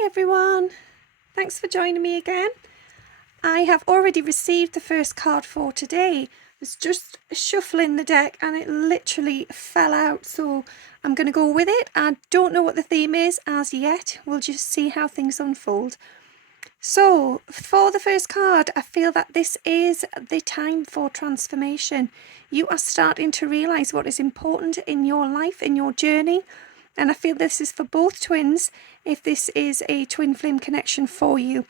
Hi everyone, thanks for joining me again. I have already received the first card for today. I was just shuffling the deck and it literally fell out, so I'm going to go with it. I don't know what the theme is as yet, we'll just see how things unfold. So for the first card, I feel that this is the time for transformation. You are starting to realise what is important in your life, in your journey. And I feel this is for both twins, if this is a twin flame connection for you.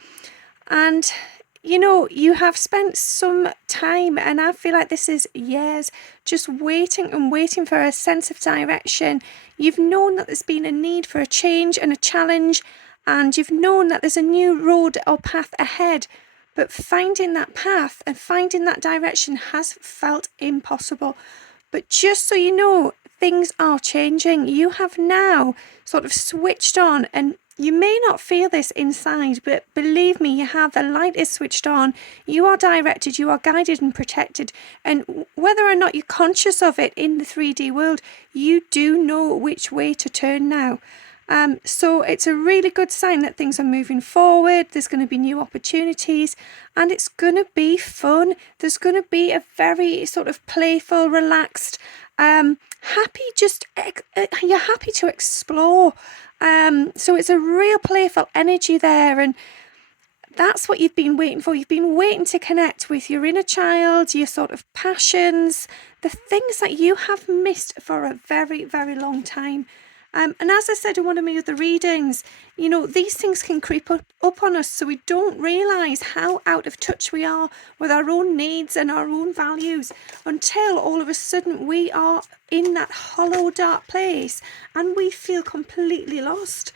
And, you have spent some time, and I feel like this is years, just waiting and waiting for a sense of direction. You've known that there's been a need for a change and a challenge, and you've known that there's a new road or path ahead. But finding that path and finding that direction has felt impossible. But just so you know, things are changing. You have now sort of switched on, and you may not feel this inside, but believe me, you have. The light is switched on. You are directed, you are guided and protected. And whether or not you're conscious of it in the 3D world, you do know which way to turn now. So it's a really good sign that things are moving forward. There's going to be new opportunities and it's going to be fun. There's going to be a very sort of playful, relaxed, you're happy to explore. So it's a real playful energy there, and that's what you've been waiting for. You've been waiting to connect with your inner child, your sort of passions, the things that you have missed for a very, very long time. And as I said in one of my other readings, these things can creep up on us, so we don't realise how out of touch we are with our own needs and our own values until all of a sudden we are in that hollow, dark place and we feel completely lost.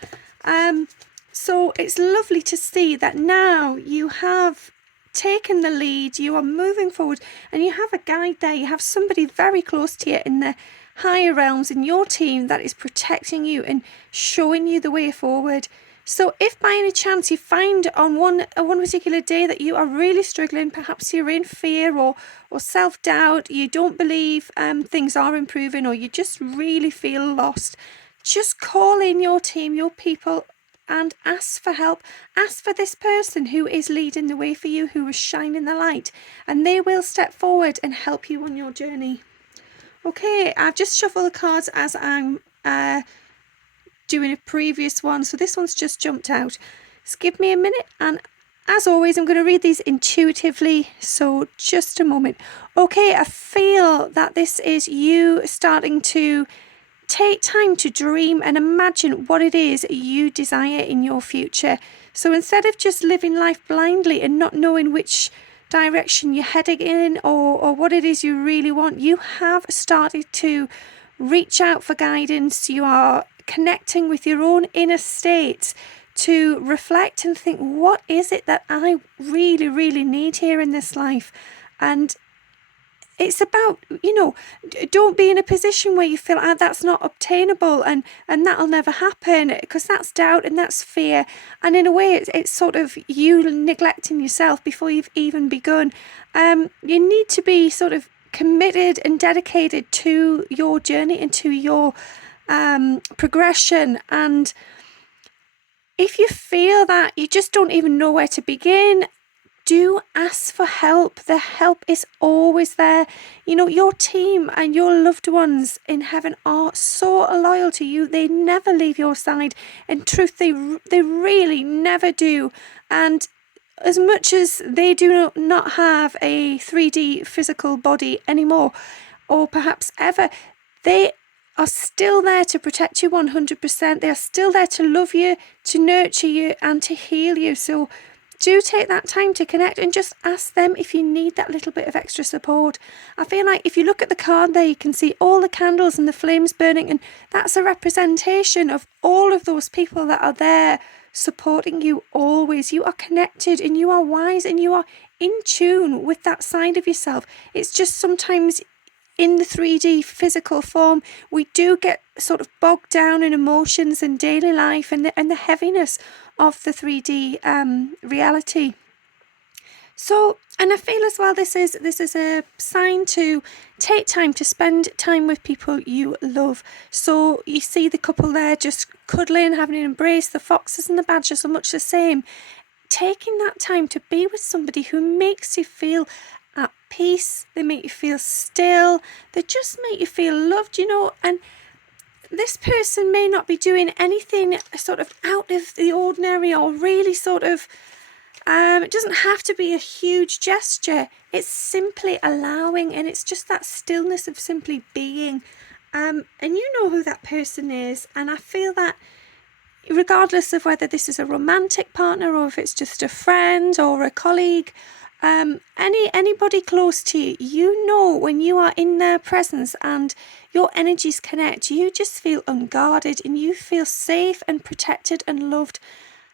So it's lovely to see that now you have taken the lead, you are moving forward, and you have a guide there. You have somebody very close to you in the higher realms in your team that is protecting you and showing you the way forward. So if by any chance you find on one particular day that you are really struggling, perhaps you're in fear or self-doubt, you don't believe things are improving, or you just really feel lost, just call in your team, your people, and ask for help. Ask for this person who is leading the way for you, who is shining the light, and they will step forward and help you on your journey. Okay, I've just shuffled the cards as I'm doing a previous one, so this one's just jumped out. Just give me a minute, and as always, I'm going to read these intuitively, so just a moment. Okay, I feel that this is you starting to take time to dream and imagine what it is you desire in your future. So instead of just living life blindly and not knowing which direction you're heading in or what it is you really want, you have started to reach out for guidance. You are connecting with your own inner state to reflect and think, what is it that I really, really need here in this life? And it's about, don't be in a position where you feel that's not obtainable and that'll never happen, because that's doubt and that's fear. And in a way, it's sort of you neglecting yourself before you've even begun. You need to be sort of committed and dedicated to your journey and to your progression. And if you feel that you just don't even know where to begin, do ask for help. The help is always there. Your team and your loved ones in heaven are so loyal to you. They never leave your side. In truth, they really never do. And as much as they do not have a 3D physical body anymore, or perhaps ever, they are still there to protect you 100%. They are still there to love you, to nurture you, and to heal you. So do take that time to connect and just ask them if you need that little bit of extra support. I feel like if you look at the card there, you can see all the candles and the flames burning, and that's a representation of all of those people that are there supporting you always. You are connected and you are wise and you are in tune with that side of yourself. It's just sometimes in the 3D physical form, we do get sort of bogged down in emotions and daily life and the heaviness of the 3D reality. So, and I feel as well, this is a sign to take time to spend time with people you love. So you see the couple there just cuddling, having an embrace. The foxes and the badgers are much the same. Taking that time to be with somebody who makes you feel at peace, they make you feel still, they just make you feel loved, and this person may not be doing anything sort of out of the ordinary or really sort of, it doesn't have to be a huge gesture. It's simply allowing, and it's just that stillness of simply being. And you know who that person is, and I feel that regardless of whether this is a romantic partner or if it's just a friend or a colleague, anybody close to you, you know when you are in their presence and your energies connect, you just feel unguarded and you feel safe and protected and loved.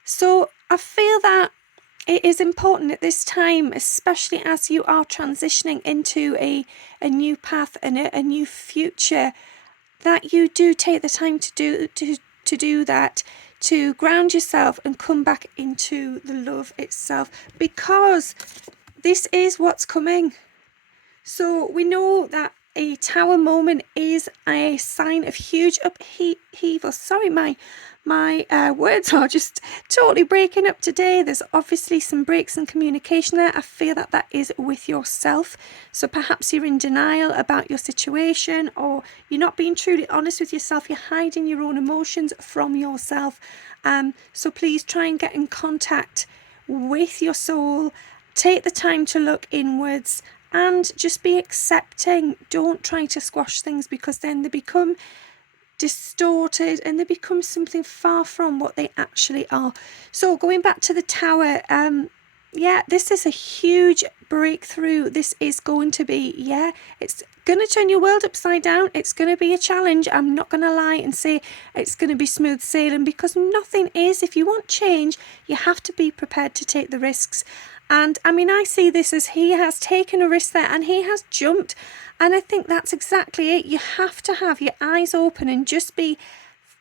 So I feel that it is important at this time, especially as you are transitioning into a new path and a new future, that you do take the time to do that, to ground yourself and come back into the love itself, because this is what's coming. So we know that a tower moment is a sign of huge upheaval. Sorry, my words are just totally breaking up today. There's obviously some breaks in communication there. I feel that is with yourself. So perhaps you're in denial about your situation, or you're not being truly honest with yourself. You're hiding your own emotions from yourself. So please try and get in contact with your soul. Take the time to look inwards and just be accepting. Don't try to squash things, because then they become distorted and they become something far from what they actually are. So going back to the tower, this is a huge breakthrough. This is going to be, it's going to turn your world upside down. It's going to be a challenge. I'm not going to lie and say it's going to be smooth sailing, because nothing is. If you want change, you have to be prepared to take the risks. And I mean, I see this as he has taken a risk there and he has jumped. And I think that's exactly it. You have to have your eyes open and just be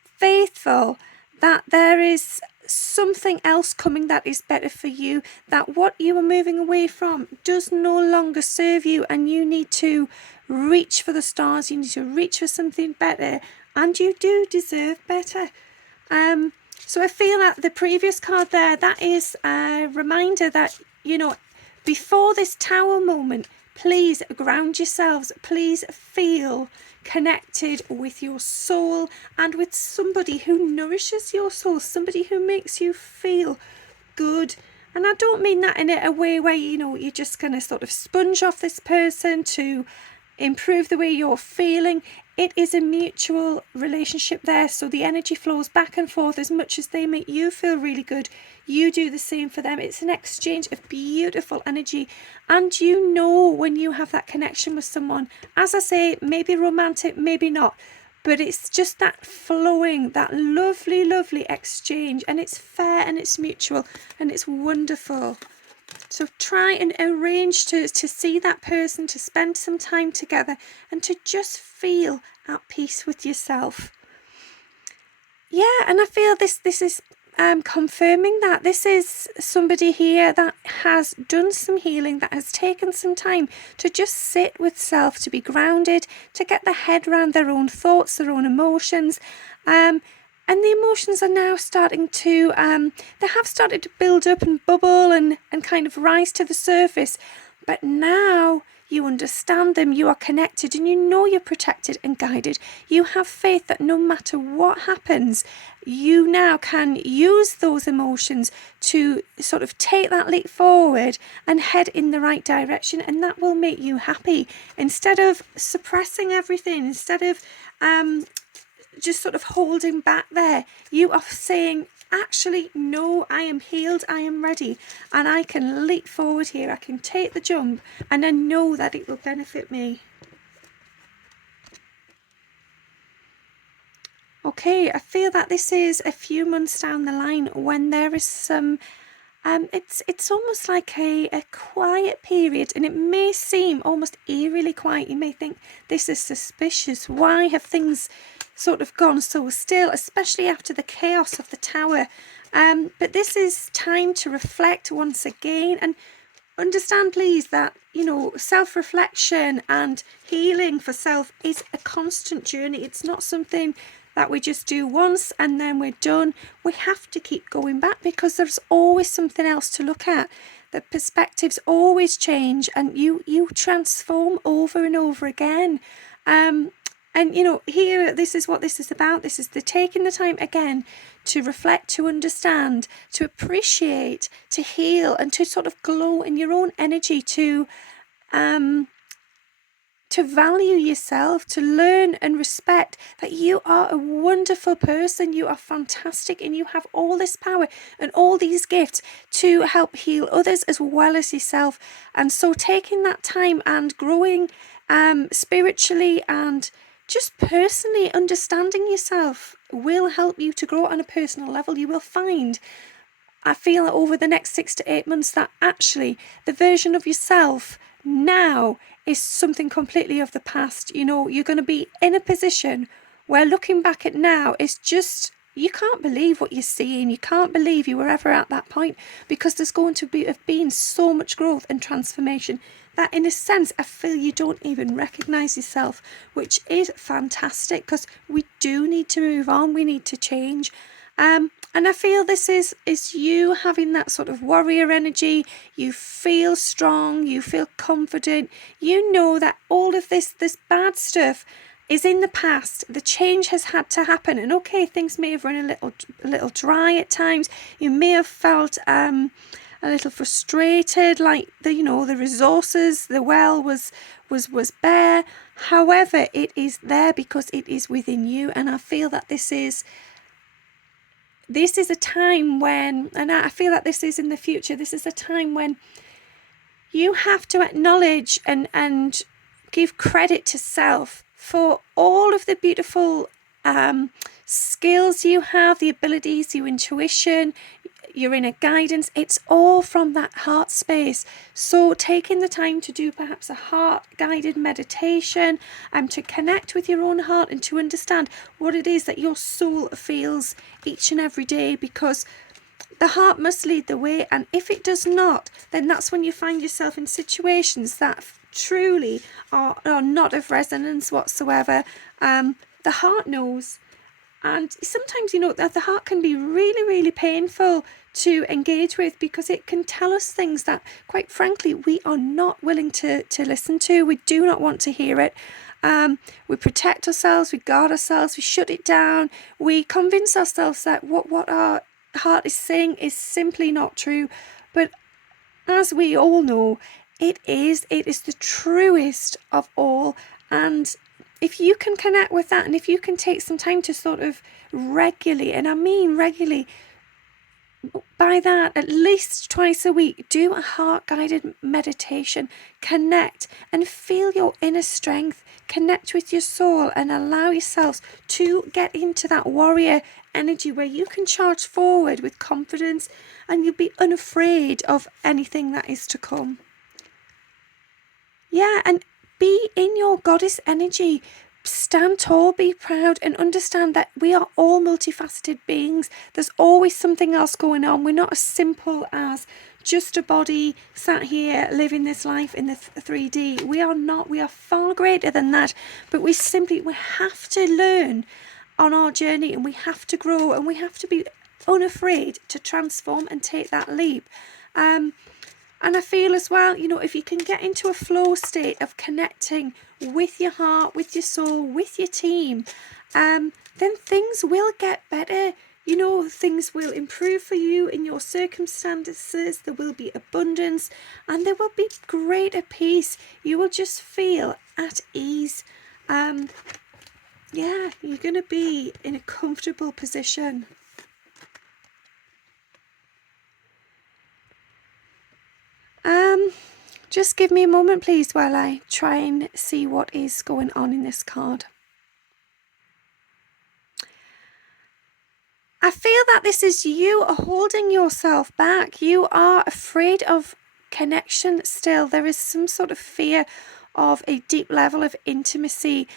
faithful that there is something else coming that is better for you, that what you are moving away from does no longer serve you, and you need to reach for the stars. You need to reach for something better, and you do deserve better. So I feel that the previous card there, that is a reminder that, before this tower moment, please ground yourselves. Please feel connected with your soul and with somebody who nourishes your soul, somebody who makes you feel good. And I don't mean that in a way where, you're just going to sort of sponge off this person to improve the way you're feeling. It is a mutual relationship there, so the energy flows back and forth. As much as they make you feel really good, you do the same for them. It's an exchange of beautiful energy, and when you have that connection with someone, as I say, maybe romantic, maybe not, but it's just that flowing, that lovely, lovely exchange, and it's fair and it's mutual and it's wonderful. So try and arrange to see that person, to spend some time together, and to just feel at peace with yourself. Yeah, and I feel this is confirming that this is somebody here that has done some healing, that has taken some time to just sit with self, to be grounded, to get their head around their own thoughts, their own emotions. And the emotions are now starting to, they have started to build up and bubble and kind of rise to the surface. But now you understand them, you are connected, and you're protected and guided. You have faith that no matter what happens, you now can use those emotions to sort of take that leap forward and head in the right direction. And that will make you happy. Instead of suppressing everything, instead of just sort of holding back there, you are saying, actually, no, I am healed, I am ready, and I can leap forward here. I can take the jump, and I know that it will benefit me. Okay, I feel that this is a few months down the line when there is some it's almost like a quiet period, and it may seem almost eerily quiet. You may think, this is suspicious. Why have things sort of gone so still, especially after the chaos of the tower? But this is time to reflect once again, and understand, please, that, self-reflection and healing for self is a constant journey. It's not something that we just do once and then we're done. We have to keep going back because there's always something else to look at. The perspectives always change and you transform over and over again. And, here, this is what this is about. This is the taking the time again to reflect, to understand, to appreciate, to heal, and to sort of glow in your own energy, to value yourself, to learn and respect that you are a wonderful person, you are fantastic, and you have all this power and all these gifts to help heal others as well as yourself. And so taking that time and growing spiritually and just personally understanding yourself will help you to grow on a personal level. You will find, I feel, over the next 6 to 8 months that actually the version of yourself now is something completely of the past. You're going to be in a position where looking back at now is just, you can't believe what you're seeing. You can't believe you were ever at that point because there's going to have been so much growth and transformation that in a sense I feel you don't even recognise yourself, which is fantastic because we do need to move on, we need to change. And I feel this is you having that sort of warrior energy. You feel strong, you feel confident, you know that all of this bad stuff is in the past. The change has had to happen, and okay, things may have run a little dry at times. You may have felt a little frustrated, like the resources, the well was bare. However, it is there because it is within you, and I feel that this is a time when, and I feel that this is in the future, this is a time when you have to acknowledge and give credit to self for all of the beautiful skills you have, the abilities, your intuition, your inner guidance. It's all from that heart space. So taking the time to do perhaps a heart guided meditation and to connect with your own heart and to understand what it is that your soul feels each and every day, because the heart must lead the way, and if it does not, then that's when you find yourself in situations that truly are not of resonance whatsoever. The heart knows. And sometimes, that the heart can be really, really painful to engage with because it can tell us things that, quite frankly, we are not willing to listen to. We do not want to hear it. We protect ourselves, we guard ourselves, we shut it down. We convince ourselves that what our heart is saying is simply not true. But as we all know, it is the truest of all. And if you can connect with that, and if you can take some time to sort of regularly, and I mean regularly, by that at least twice a week, do a heart-guided meditation, connect and feel your inner strength, connect with your soul and allow yourselves to get into that warrior energy where you can charge forward with confidence and you'll be unafraid of anything that is to come. Yeah, and be in your goddess energy. Stand tall, be proud, and understand that we are all multifaceted beings. There's always something else going on. We're not as simple as just a body sat here living this life in the 3D. We are not. We are far greater than that. But we have to learn on our journey, and we have to grow, and we have to be unafraid to transform and take that leap. And I feel as well, if you can get into a flow state of connecting with your heart, with your soul, with your team, then things will get better. Things will improve for you in your circumstances. There will be abundance and there will be greater peace. You will just feel at ease. You're going to be in a comfortable position. Just give me a moment, please, while I try and see what is going on in this card. I feel that this is you holding yourself back. You are afraid of connection still. There is some sort of fear of a deep level of intimacy.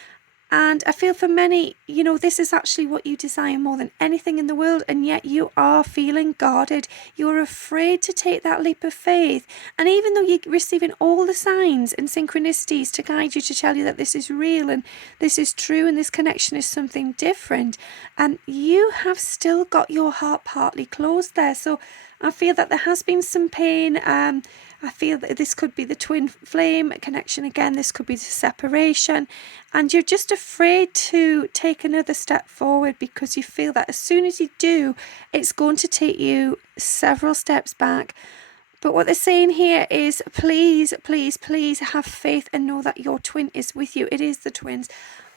And I feel for many, this is actually what you desire more than anything in the world, and yet you are feeling guarded. You're afraid to take that leap of faith. And even though you're receiving all the signs and synchronicities to guide you, to tell you that this is real and this is true and this connection is something different, you have still got your heart partly closed there. So I feel that there has been some pain. I feel that this could be the twin flame connection again. This could be the separation. And you're just afraid to take another step forward because you feel that as soon as you do, it's going to take you several steps back. But what they're saying here is please, please, please have faith and know that your twin is with you. It is the twins.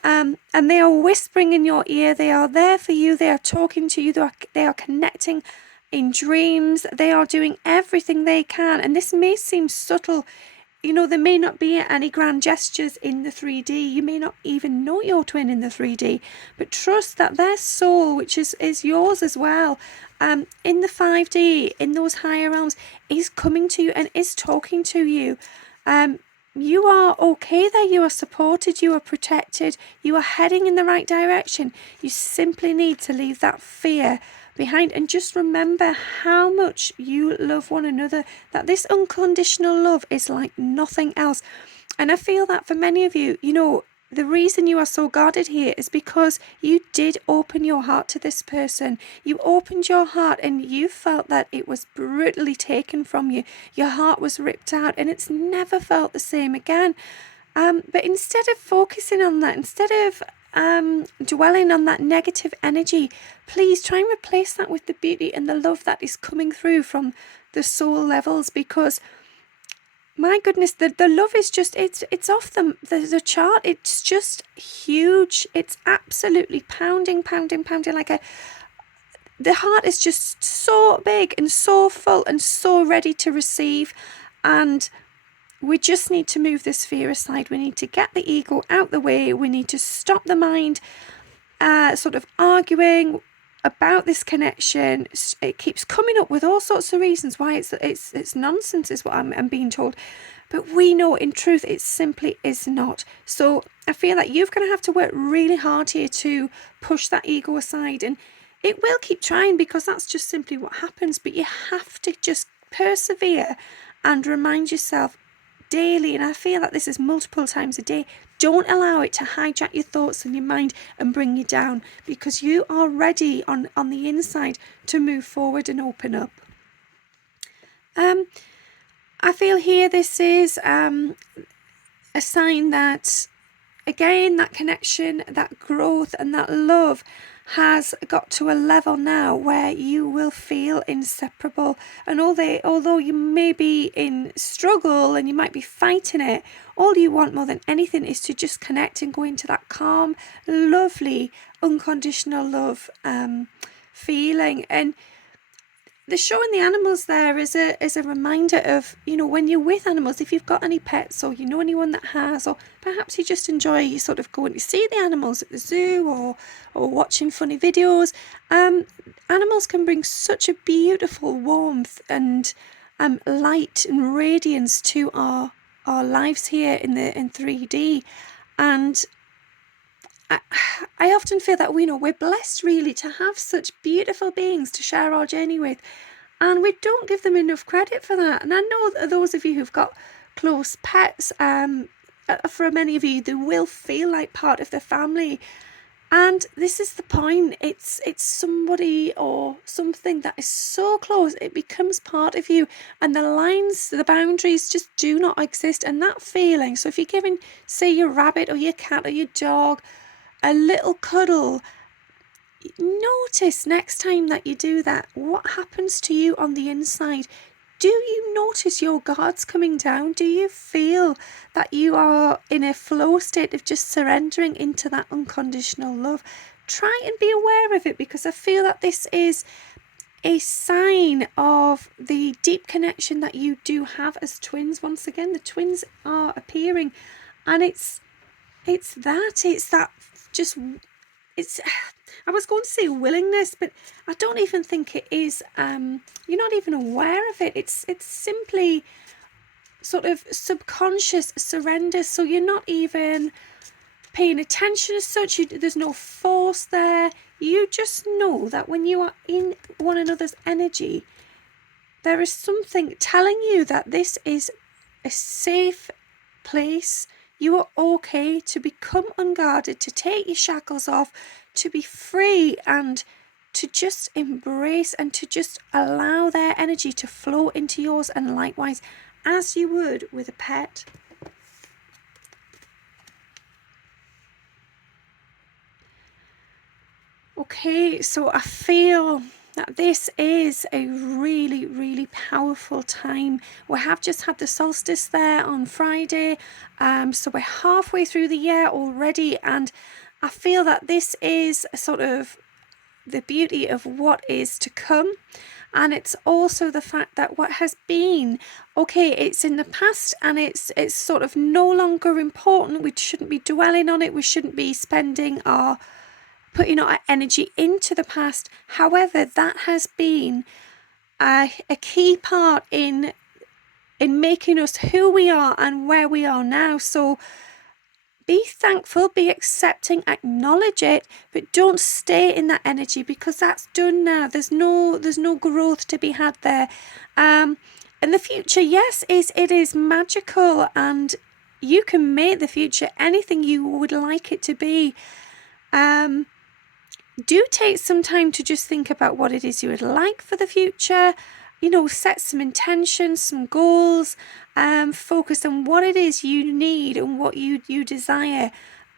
And they are whispering in your ear. They are there for you. They are talking to you. They are connecting in dreams. They are doing everything they can. And this may seem subtle. There may not be any grand gestures in the 3D. You may not even know your twin in the 3D. But trust that their soul, which is yours as well, in the 5D, in those higher realms, is coming to you and is talking to you. You are okay there. You are supported. You are protected. You are heading in the right direction. You simply need to leave that fear behind and just remember how much you love one another, that this unconditional love is like nothing else. And I feel that for many of you, the reason you are so guarded here is because you did open your heart to this person. You opened your heart and you felt that it was brutally taken from you. Your heart was ripped out and it's never felt the same again. But instead of focusing on that, instead of dwelling on that negative energy, please try and replace that with the beauty and the love that is coming through from the soul levels, because my goodness, the love is just, it's off the chart. It's just huge. It's absolutely pounding like the heart is just so big and so full and so ready to receive. And we just need to move this fear aside. We need to get the ego out the way. We need to stop the mind sort of arguing about this connection. It keeps coming up with all sorts of reasons why it's nonsense, is what I'm being told. But we know in truth it simply is not. So I feel that you're going to have to work really hard here to push that ego aside. And it will keep trying, because that's just simply what happens. But you have to just persevere and remind yourself daily, and I feel that this is multiple times a day, don't allow it to hijack your thoughts and your mind and bring you down, because you are ready on the inside to move forward and open up. I feel here this is a sign that, again, that connection, that growth and that love has got to a level now where you will feel inseparable. And although you may be in struggle and you might be fighting it, all you want more than anything is to just connect and go into that calm, lovely, unconditional love feeling. And the showing the animals there is a reminder of, when you're with animals, if you've got any pets or you know anyone that has, or perhaps you just enjoy sort of going to see the animals at the zoo or watching funny videos, animals can bring such a beautiful warmth and light and radiance to our lives here in 3D. And I often feel that we're blessed really to have such beautiful beings to share our journey with, and we don't give them enough credit for that. And I know that those of you who've got close pets, for many of you, they will feel like part of the family. And this is the point. It's somebody or something that is so close, it becomes part of you, and the boundaries just do not exist. And that feeling, so if you're giving, say, your rabbit or your cat or your dog a little cuddle, notice next time that you do that, what happens to you on the inside. Do you notice your guards coming down? Do you feel that you are in a flow state of just surrendering into that unconditional love? Try and be aware of it, because I feel that this is a sign of the deep connection that you do have as twins. Once again, the twins are appearing, and it's that just, I was going to say willingness, but I don't even think it is. You're not even aware of it. It's simply sort of subconscious surrender. So you're not even paying attention as such. There's no force there. You just know that when you are in one another's energy, there is something telling you that this is a safe place. You are okay to become unguarded, to take your shackles off, to be free, and to just embrace and to just allow their energy to flow into yours, and likewise as you would with a pet. Okay, so I feel that this is a really, really powerful time. We have just had the solstice there on Friday, so we're halfway through the year already, and I feel that this is sort of the beauty of what is to come. And it's also the fact that what has been, okay, it's in the past and it's sort of no longer important. We shouldn't be dwelling on it. We shouldn't be putting our energy into the past. However, that has been a key part in making us who we are and where we are now. So be thankful, be accepting, acknowledge it, but don't stay in that energy, because that's done now. There's no growth to be had there. And the future, yes, it is magical, and you can make the future anything you would like it to be. Do take some time to just think about what it is you would like for the future. Set some intentions, some goals, focus on what it is you need and what you desire.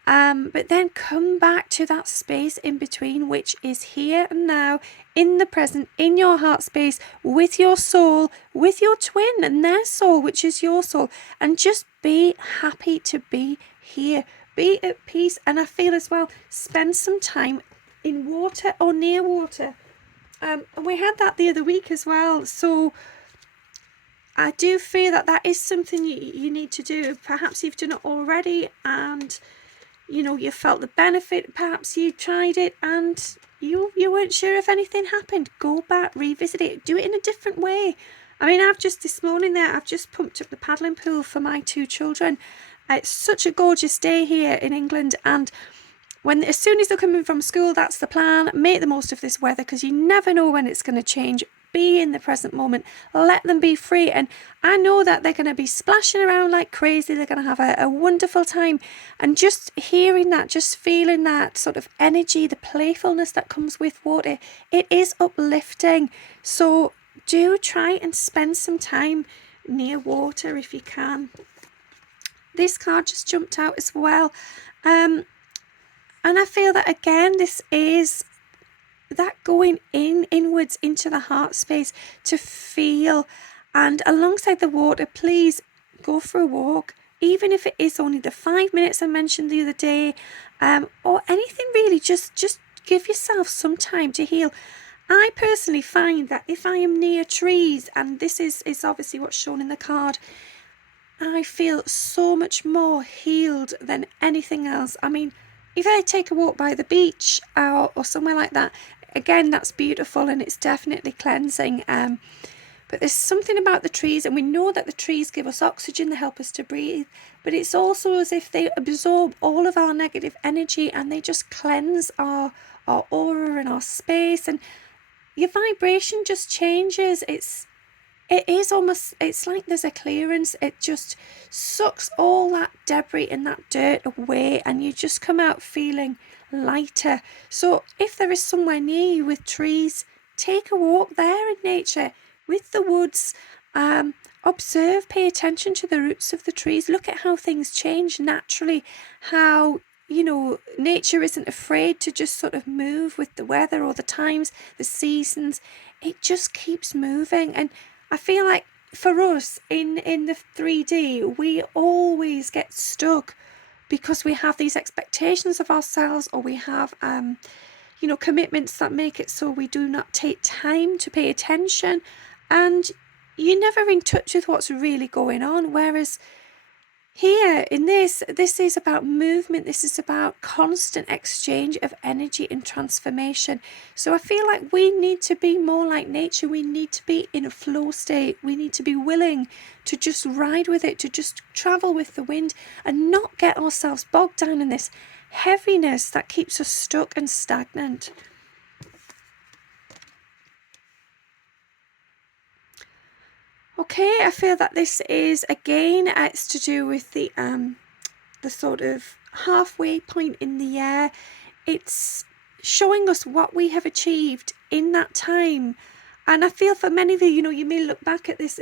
But then come back to that space in between, which is here and now, in the present, in your heart space, with your soul, with your twin and their soul, which is your soul. And just be happy to be here. Be at peace. And I feel as well, spend some time in water or near water. And we had that the other week as well. So I do feel that is something you need to do. Perhaps you've done it already and you felt the benefit. Perhaps you tried it and you weren't sure if anything happened. Go back, revisit it, do it in a different way. I mean, this morning I've just pumped up the paddling pool for my 2 children. It's such a gorgeous day here in England, and as soon as they're coming from school, that's the plan. Make the most of this weather, because you never know when it's going to change. Be in the present moment. Let them be free. And I know that they're going to be splashing around like crazy. They're going to have a wonderful time. And just hearing that, just feeling that sort of energy, the playfulness that comes with water, it is uplifting. So do try and spend some time near water if you can. This card just jumped out as well. And I feel that, again, this is that going inwards into the heart space to feel. And alongside the water, please go for a walk, even if it is only the 5 minutes I mentioned the other day, or anything really. Just give yourself some time to heal. I personally find that if I am near trees, and this is obviously what's shown in the card, I feel so much more healed than anything else. I mean, if I take a walk by the beach or somewhere like that, again, that's beautiful and it's definitely cleansing. But there's something about the trees, and we know that the trees give us oxygen, they help us to breathe, but it's also as if they absorb all of our negative energy and they just cleanse our aura and our space, and your vibration just changes. It's like there's a clearance. It just sucks all that debris and that dirt away, and you just come out feeling lighter. So if there is somewhere near you with trees, take a walk there in nature, with the woods. Observe, pay attention to the roots of the trees. Look at how things change naturally, how nature isn't afraid to just sort of move with the weather or the times, the seasons. It just keeps moving. And I feel like for us in the 3D, we always get stuck because we have these expectations of ourselves, or we have commitments that make it so we do not take time to pay attention, and you're never in touch with what's really going on. Whereas here in this is about movement. This is about constant exchange of energy and transformation. So I feel like we need to be more like nature. We need to be in a flow state. We need to be willing to just ride with it, to just travel with the wind and not get ourselves bogged down in this heaviness that keeps us stuck and stagnant. Okay, I feel that this is, again, it's to do with the sort of halfway point in the year. It's showing us what we have achieved in that time. And I feel for many of you, you may look back at this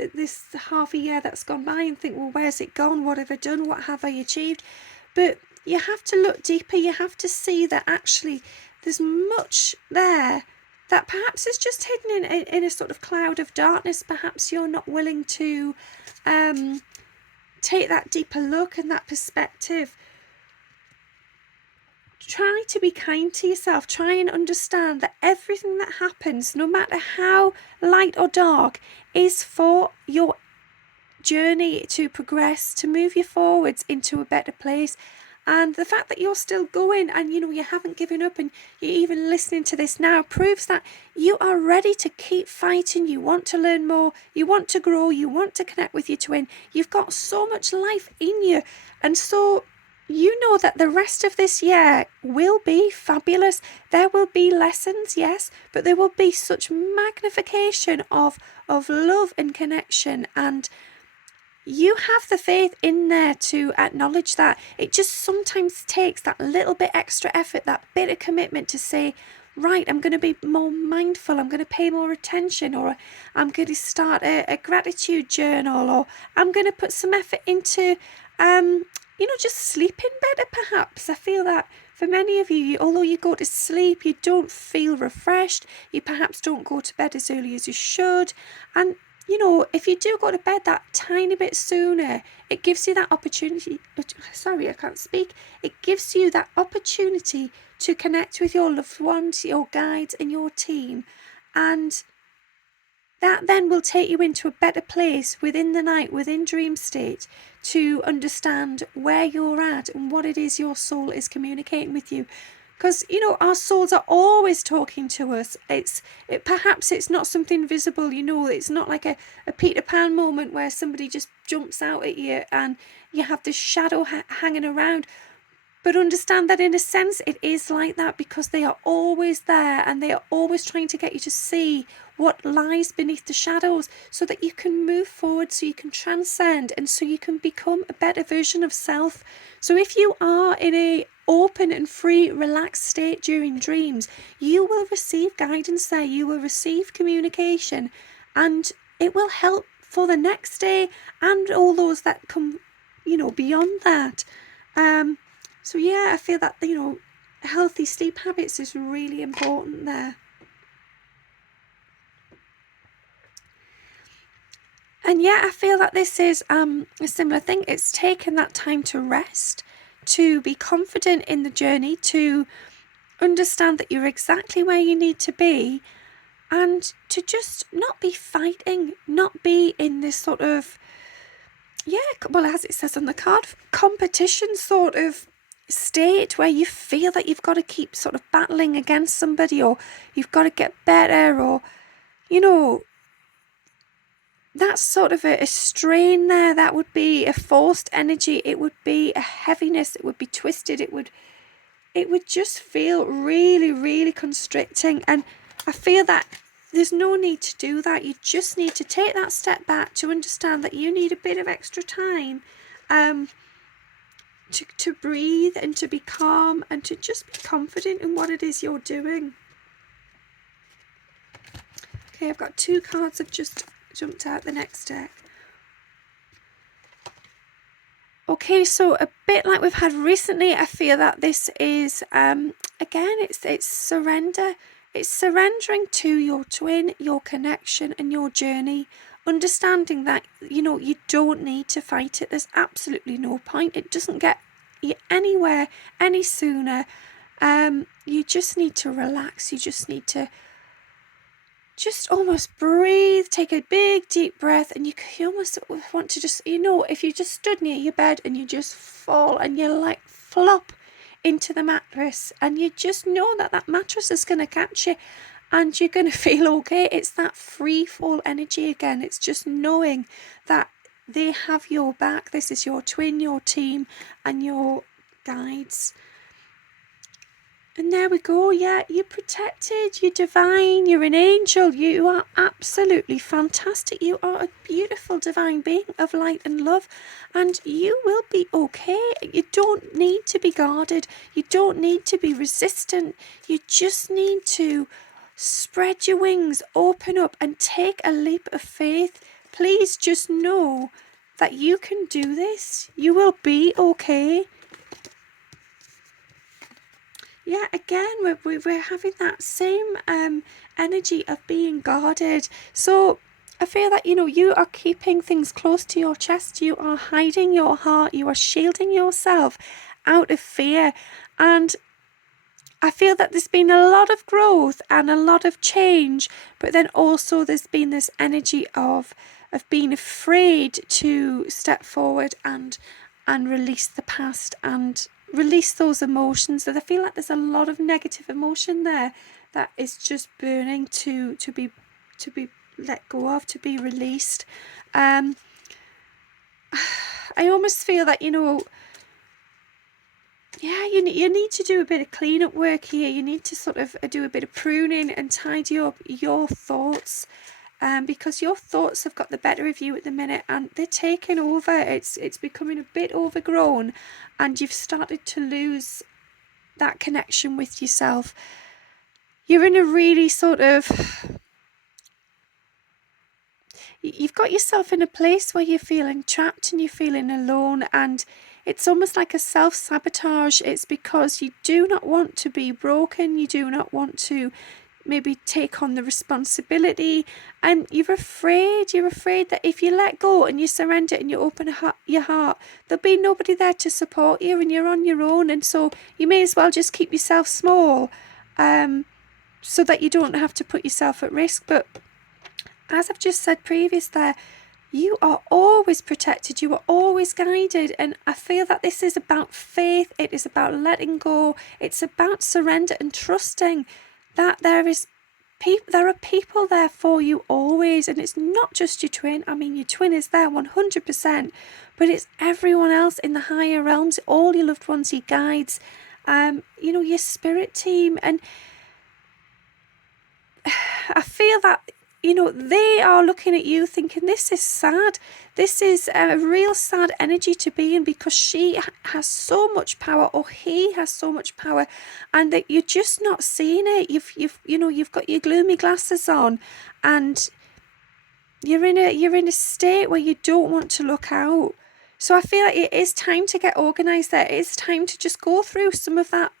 half a year that's gone by and think, well, where's it gone? What have I done? What have I achieved? But you have to look deeper. You have to see that actually there's much there that perhaps is just hidden in a sort of cloud of darkness. Perhaps you're not willing to take that deeper look and that perspective. Try to be kind to yourself. Try and understand that everything that happens, no matter how light or dark, is for your journey to progress, to move you forwards into a better place. And the fact that you're still going and you haven't given up and you're even listening to this now proves that you are ready to keep fighting. You want to learn more, you want to grow, you want to connect with your twin. You've got so much life in you, and so you know that the rest of this year will be fabulous. There will be lessons, yes, but there will be such magnification of love and connection, and you have the faith in there to acknowledge that. It just sometimes takes that little bit extra effort, that bit of commitment to say, right, I'm going to be more mindful, I'm going to pay more attention, or I'm going to start a gratitude journal, or I'm going to put some effort into, just sleeping better perhaps. I feel that for many of you, although you go to sleep, you don't feel refreshed, you perhaps don't go to bed as early as you should, and if you do go to bed that tiny bit sooner, it gives you that opportunity. Sorry, I can't speak. It gives you that opportunity to connect with your loved ones, your guides, and your team. And that then will take you into a better place within the night, within dream state, to understand where you're at and what it is your soul is communicating with you. Because, our souls are always talking to us. Perhaps it's not something visible, it's not like a Peter Pan moment where somebody just jumps out at you and you have this shadow hanging around. But understand that in a sense it is like that, because they are always there and they are always trying to get you to see what lies beneath the shadows, so that you can move forward, so you can transcend, and so you can become a better version of self. So if you are in a open and free, relaxed state during dreams, you will receive guidance there, you will receive communication, and it will help for the next day and all those that come, beyond that. So yeah, I feel that, healthy sleep habits is really important there. And yeah, I feel that this is a similar thing. It's taken that time to rest, to be confident in the journey, to understand that you're exactly where you need to be, and to just not be fighting, not be in this sort of, as it says on the card, competition sort of state where you feel that you've got to keep sort of battling against somebody, or you've got to get better, or that's sort of a strain there. That would be a forced energy. It would be a heaviness. It would be twisted. It would just feel really, really constricting. And I feel that there's no need to do that. You just need to take that step back to understand that you need a bit of extra time to breathe and to be calm and to just be confident in what it is you're doing. Okay, I've got 2 cards I've just jumped out the next deck. Okay, so a bit like we've had recently, I feel that this is, again, it's surrender. It's surrendering to your twin, your connection and your journey. Understanding that, you don't need to fight it. There's absolutely no point. It doesn't get you anywhere any sooner. You just need to relax. You just need to just almost breathe, take a big deep breath, and you almost want to just, if you just stood near your bed and you just fall and you like flop into the mattress, and you just know that that mattress is going to catch you and you're going to feel okay. It's that free fall energy again. It's just knowing that they have your back. This is your twin, your team, and your guides. And there we go. Yeah, you're protected, you're divine, you're an angel, you are absolutely fantastic. You are a beautiful divine being of light and love, and you will be okay. You don't need to be guarded, you don't need to be resistant, you just need to spread your wings, open up, and take a leap of faith. Please just know that you can do this. You will be okay. Yeah, again, we're having that same energy of being guarded. So I feel that, you are keeping things close to your chest. You are hiding your heart. You are shielding yourself out of fear. And I feel that there's been a lot of growth and a lot of change, but then also there's been this energy of being afraid to step forward and release the past and release those emotions. So I feel like there's a lot of negative emotion there that is just burning to be let go of, to be released. I almost feel that, you need to do a bit of cleanup work here. You need to sort of do a bit of pruning and tidy up your thoughts, because your thoughts have got the better of you at the minute and they're taking over. It's becoming a bit overgrown and you've started to lose that connection with yourself. You're in a really sort of... You've got yourself in a place where you're feeling trapped and you're feeling alone, and it's almost like a self-sabotage. It's because you do not want to be broken. You do not want to maybe take on the responsibility, and you're afraid that if you let go and you surrender and you open your heart, there'll be nobody there to support you and you're on your own, and so you may as well just keep yourself small, so that you don't have to put yourself at risk. But as I've just said previous there, you are always protected, you are always guided, and I feel that this is about faith, it is about letting go, it's about surrender and trusting that there are people there for you always, and it's not just your twin. I mean, your twin is there 100%, but it's everyone else in the higher realms, all your loved ones, your guides, your spirit team, and I feel that they are looking at you thinking, this is sad. This is a real sad energy to be in, because she has so much power, or he has so much power, and that you're just not seeing it. You've got your gloomy glasses on, and you're in a state where you don't want to look out. So I feel like it is time to get organised there. It is time to just go through some of that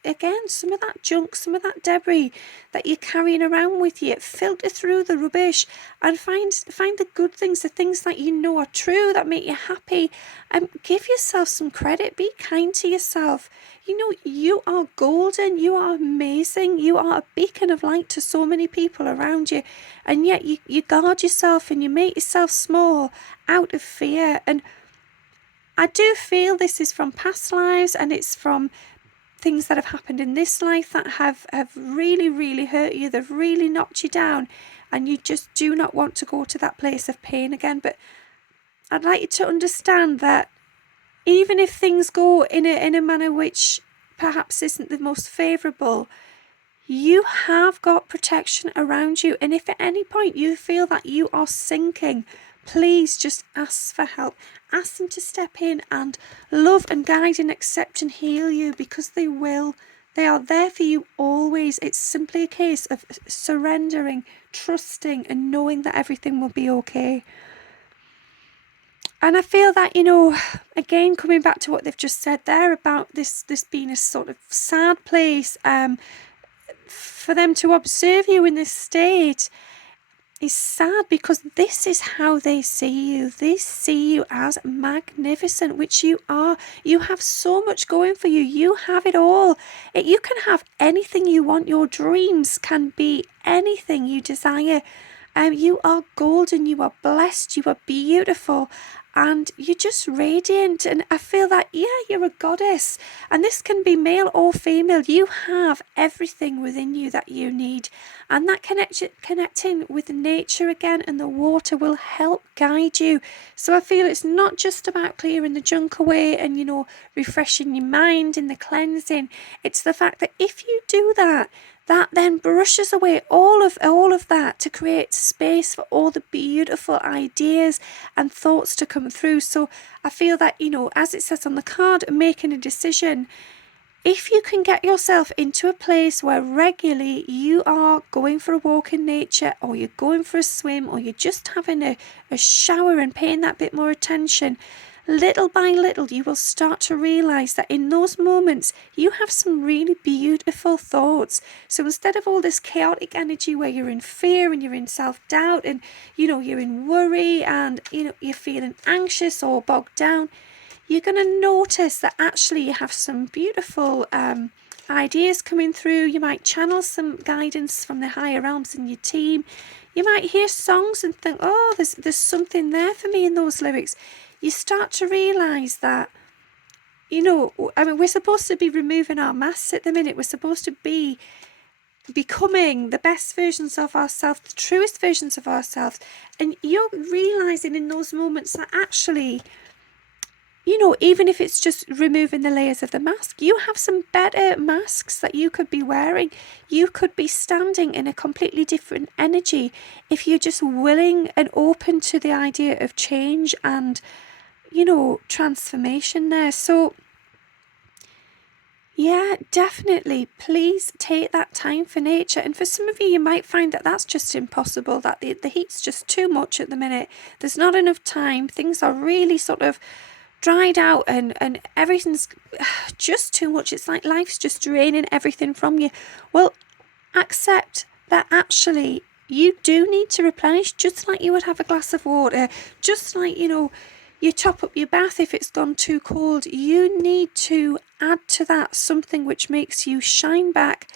junk, some of that debris that you're carrying around with you. Filter through the rubbish and find the good things, the things that you know are true, that make you happy. And give yourself some credit. Be kind to yourself. You are golden. You are amazing. You are a beacon of light to so many people around you. And yet you guard yourself and you make yourself small out of fear. And I do feel this is from past lives, and it's from things that have happened in this life that have really, really hurt you. They've really knocked you down, and you just do not want to go to that place of pain again. But I'd like you to understand that even if things go in a manner which perhaps isn't the most favourable, you have got protection around you. And if at any point you feel that you are sinking, please just ask for help. Ask them to step in and love and guide and accept and heal you, because they will. They are there for you always. It's simply a case of surrendering, trusting, and knowing that everything will be okay. And I feel that, again, coming back to what they've just said there about this being a sort of sad place, for them to observe you in this state is sad, because this is how they see you. They see you as magnificent, which you are. You have so much going for you. You have it all. You can have anything you want. Your dreams can be anything you desire. You are golden, you are blessed, you are beautiful, and you're just radiant. And I feel that, yeah, you're a goddess. And this can be male or female. You have everything within you that you need. And that connecting with nature again and the water will help guide you. So I feel it's not just about clearing the junk away and, refreshing your mind in the cleansing. It's the fact that if you do that, that then brushes away all of that to create space for all the beautiful ideas and thoughts to come through. So I feel that, as it says on the card, making a decision, if you can get yourself into a place where regularly you are going for a walk in nature, or you're going for a swim, or you're just having a shower and paying that bit more attention, little by little you will start to realise that in those moments you have some really beautiful thoughts. So instead of all this chaotic energy where you're in fear and you're in self-doubt and you're in worry and you're feeling anxious or bogged down, you're going to notice that actually you have some beautiful ideas coming through. You might channel some guidance from the higher realms in your team. You might hear songs and think, oh, there's something there for me in those lyrics. You start to realise that, we're supposed to be removing our masks at the minute. We're supposed to be becoming the best versions of ourselves, the truest versions of ourselves. And you're realising in those moments that actually, even if it's just removing the layers of the mask, you have some better masks that you could be wearing. You could be standing in a completely different energy if you're just willing and open to the idea of change and, transformation there. So, yeah, definitely. Please take that time for nature. And for some of you, you might find that that's just impossible, that the heat's just too much at the minute. There's not enough time. Things are really sort of dried out and everything's just too much. It's like life's just draining everything from you. Well, accept that actually you do need to replenish, just like you would have a glass of water, just like, you top up your bath if it's gone too cold. You need to add to that something which makes you shine back,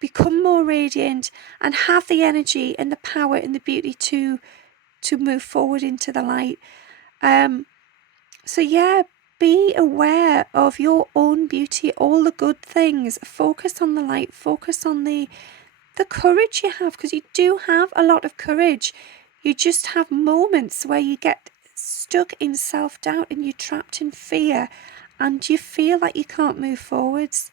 become more radiant, and have the energy and the power and the beauty to move forward into the light. So yeah, be aware of your own beauty, all the good things. Focus on the light, focus on the courage you have, because you do have a lot of courage. You just have moments where you get stuck in self-doubt and you're trapped in fear and you feel like you can't move forwards.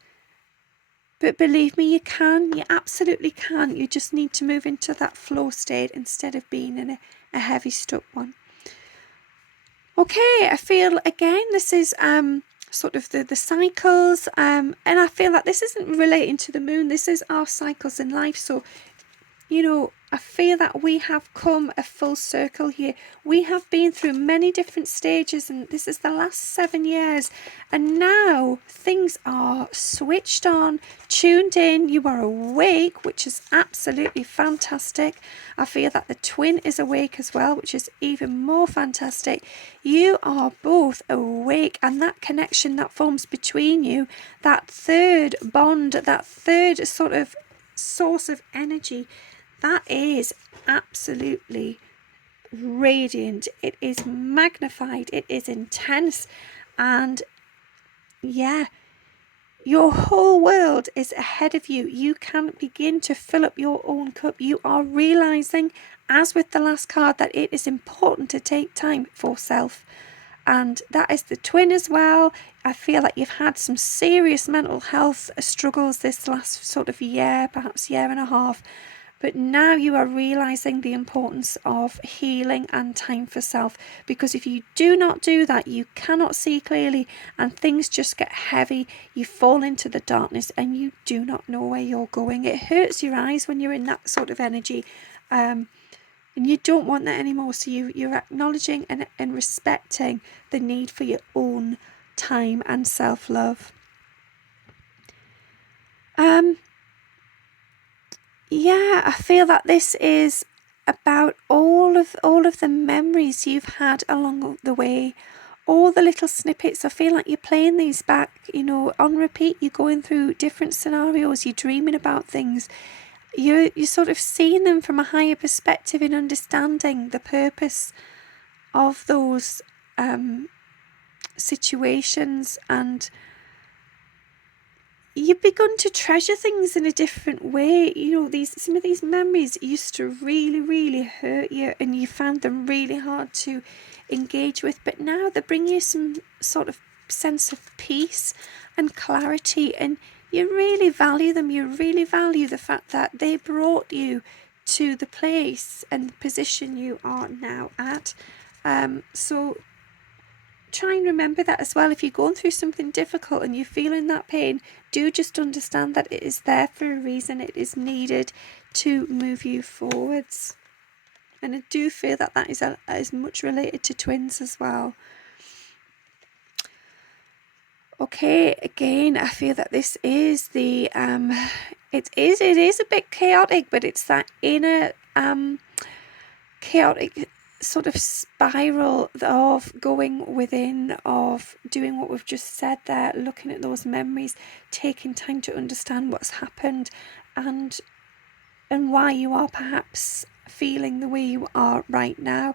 But believe me, you can. You absolutely can. You just need to move into that flow state instead of being in a heavy stuck one. Okay, I feel again this is sort of the cycles, and I feel that this isn't relating to the moon. This is our cycles in life. So, I feel that we have come a full circle here. We have been through many different stages, and this is the last 7 years. And now things are switched on, tuned in. You are awake, which is absolutely fantastic. I feel that the twin is awake as well, which is even more fantastic. You are both awake, and that connection that forms between you, that third bond, that third sort of source of energy, that is absolutely radiant. It is magnified. It is intense. And yeah, your whole world is ahead of you. You can begin to fill up your own cup. You are realizing, as with the last card, that it is important to take time for self. And that is the twin as well. I feel like you've had some serious mental health struggles this last sort of year, perhaps year and a half. But now you are realising the importance of healing and time for self. Because if you do not do that, you cannot see clearly and things just get heavy. You fall into the darkness and you do not know where you're going. It hurts your eyes when you're in that sort of energy. And you don't want that anymore. So you're acknowledging and respecting the need for your own time and self-love. Yeah, I feel that this is about all of the memories you've had along the way, all the little snippets. I feel like you're playing these back, on repeat. You're going through different scenarios, you're dreaming about things. you're sort of seeing them from a higher perspective and understanding the purpose of those situations, and you've begun to treasure things in a different way. Some of these memories used to really, really hurt you, and you found them really hard to engage with, but now they bring you some sort of sense of peace and clarity, and you really value them. You really value the fact that they brought you to the place and the position you are now at. So try and remember that as well. If you're going through something difficult and you're feeling that pain, do just understand that it is there for a reason. It is needed to move you forwards. And I do feel that that is much related to twins as well. Okay, again, I feel that this is the it is a bit chaotic, but it's that inner chaotic sort of spiral of going within, of doing what we've just said there, looking at those memories, taking time to understand what's happened, and why you are perhaps feeling the way you are right now.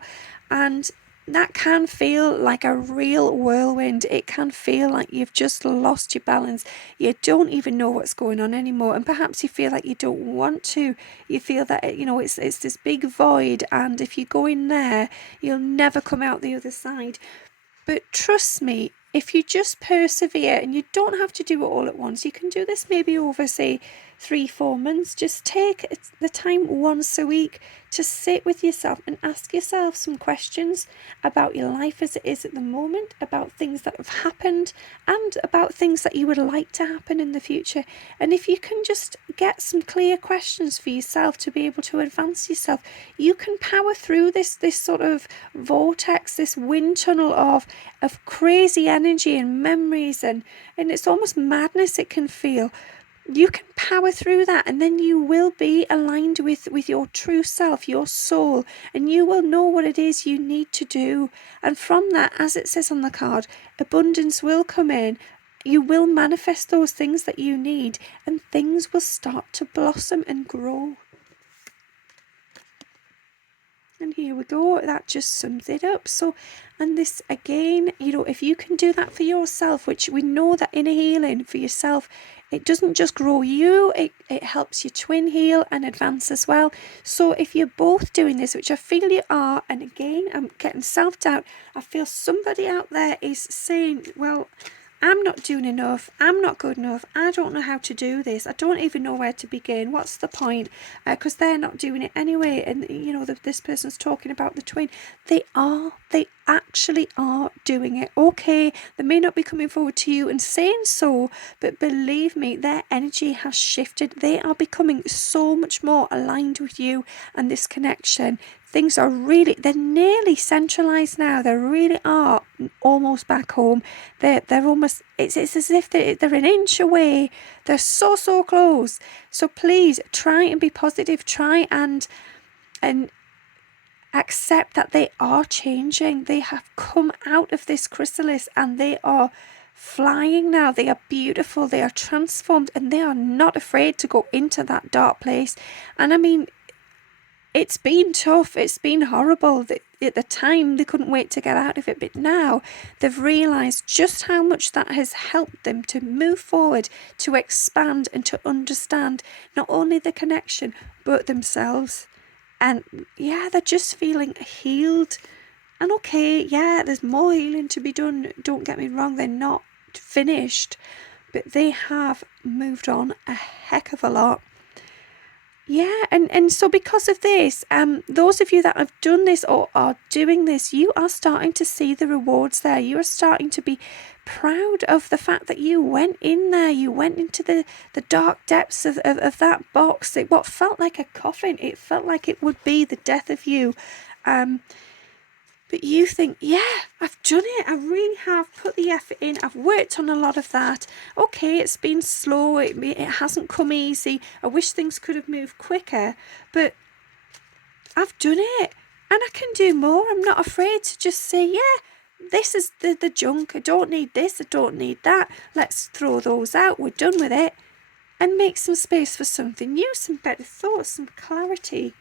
And that can feel like a real whirlwind. It can feel like you've just lost your balance. You don't even know what's going on anymore, and perhaps you feel like you don't want to. You feel that it's this big void, and if you go in there, you'll never come out the other side. But trust me, if you just persevere, and you don't have to do it all at once, you can do this maybe over, say, 3-4 months. Just take the time once a week to sit with yourself and ask yourself some questions about your life as it is at the moment, about things that have happened, and about things that you would like to happen in the future. And if you can just get some clear questions for yourself to be able to advance yourself, you can power through this sort of vortex, this wind tunnel of crazy energy and memories, and it's almost madness it can feel. You can power through that, and then you will be aligned with your true self, your soul, and you will know what it is you need to do. And from that, as it says on the card, abundance will come in. You will manifest those things that you need, and things will start to blossom and grow. And here we go, that just sums it up. So, and this again, if you can do that for yourself, which we know that inner healing for yourself, it doesn't just grow you, it helps your twin heal and advance as well. So if you're both doing this, which I feel you are, and again, I'm getting self-doubt, I feel somebody out there is saying, well, I'm not doing enough, I'm not good enough, I don't know how to do this, I don't even know where to begin, what's the point? Because they're not doing it anyway, and this person's talking about the twin. They actually are doing it. Okay, they may not be coming forward to you and saying so, but believe me, their energy has shifted. They are becoming so much more aligned with you and this connection. Things are they're nearly centralized now. They really are almost back home. They're almost, it's as if they're an inch away. They're so close. So please try and be positive. Try and accept that they are changing. They have come out of this chrysalis and they are flying now. They are beautiful. They are transformed, and they are not afraid to go into that dark place. And I mean, it's been tough, it's been horrible. At the time, they couldn't wait to get out of it, but now they've realised just how much that has helped them to move forward, to expand, and to understand not only the connection, but themselves. And yeah, they're just feeling healed. And okay, yeah, there's more healing to be done. Don't get me wrong, they're not finished, but they have moved on a heck of a lot. Yeah, and so because of this, those of you that have done this or are doing this, you are starting to see the rewards there. You are starting to be proud of the fact that you went in there. You went into the dark depths of that box. What felt like a coffin. It felt like it would be the death of you. But you think, yeah, I've done it. I really have put the effort in. I've worked on a lot of that. Okay, it's been slow. It hasn't come easy. I wish things could have moved quicker. But I've done it. And I can do more. I'm not afraid to just say, yeah, this is the junk. I don't need this. I don't need that. Let's throw those out. We're done with it. and make some space for something new, some better thoughts, some clarity.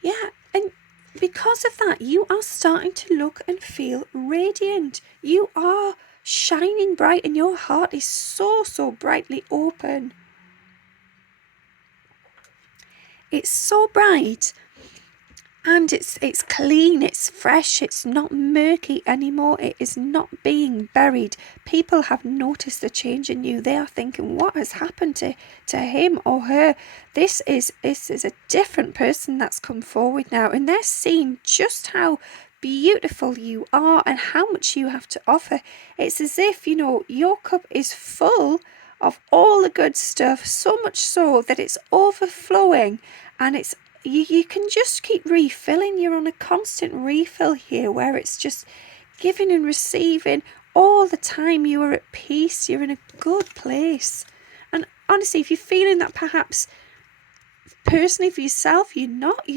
Yeah, and because of that, you are starting to look and feel radiant. You are shining bright and your heart is so, so brightly open. It's so bright and it's clean, it's fresh, it's not murky anymore, it is not being buried. People have noticed the change in you. They are thinking, what has happened to him or her? This is a different person that's come forward now, and they're seeing just how beautiful you are and how much you have to offer. It's as if, your cup is full of all the good stuff, so much so that it's overflowing, and you can just keep refilling. You're on a constant refill here where it's just giving and receiving all the time. You are at peace. You're in a good place. And honestly, if you're feeling that perhaps personally for yourself, you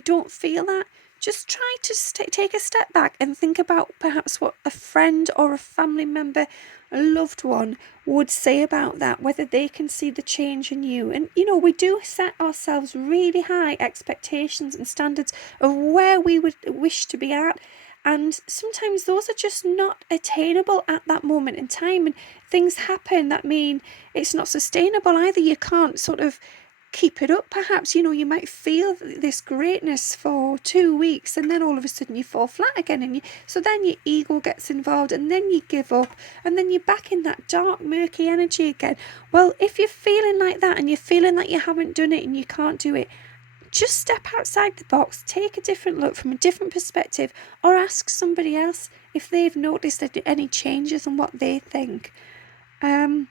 don't feel that, just try to take a step back and think about perhaps what a friend or a family member, a loved one would say about that, whether they can see the change in you. And we do set ourselves really high expectations and standards of where we would wish to be at, and sometimes those are just not attainable at that moment in time, and things happen that mean it's not sustainable either. You can't sort of keep it up. Perhaps you might feel this greatness for 2 weeks and then all of a sudden you fall flat again, and so then your ego gets involved and then you give up and then you're back in that dark murky energy again. Well, if you're feeling like that and you're feeling like you haven't done it and you can't do it, just step outside the box, take a different look from a different perspective, or ask somebody else if they've noticed any changes and what they think. And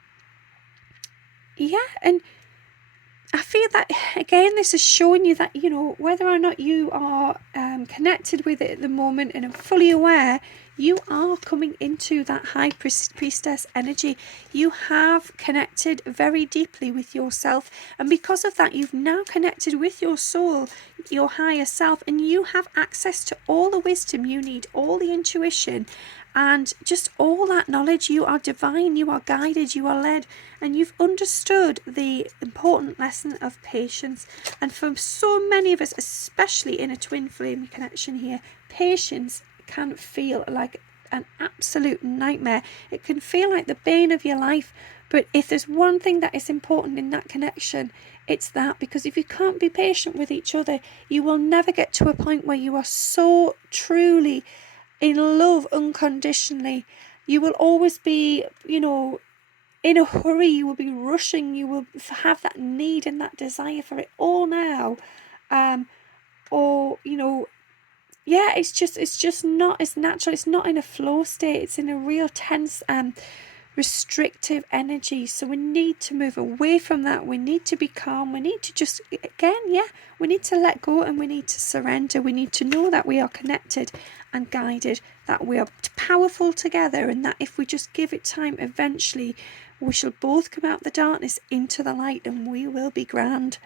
I feel that, again, this is showing you that, whether or not you are connected with it at the moment and are fully aware, you are coming into that high priestess energy. You have connected very deeply with yourself. And because of that, you've now connected with your soul, your higher self, and you have access to all the wisdom you need, all the intuition, and just all that knowledge. You are divine, you are guided, you are led, and you've understood the important lesson of patience. And for so many of us, especially in a twin flame connection here, patience can feel like an absolute nightmare. It can feel like the bane of your life. But if there's one thing that is important in that connection, it's that, because if you can't be patient with each other, you will never get to a point where you are so truly in love unconditionally. You will always be, in a hurry. You will be rushing. You will have that need and that desire for it all now. It's just not as natural. It's not in a flow state. It's in a real tense, restrictive energy. So we need to move away from that. We need to be calm. We need to just, we need to let go and we need to surrender. We need to know that we are connected and guided, that we are powerful together, and that if we just give it time, eventually we shall both come out the darkness into the light and we will be grand.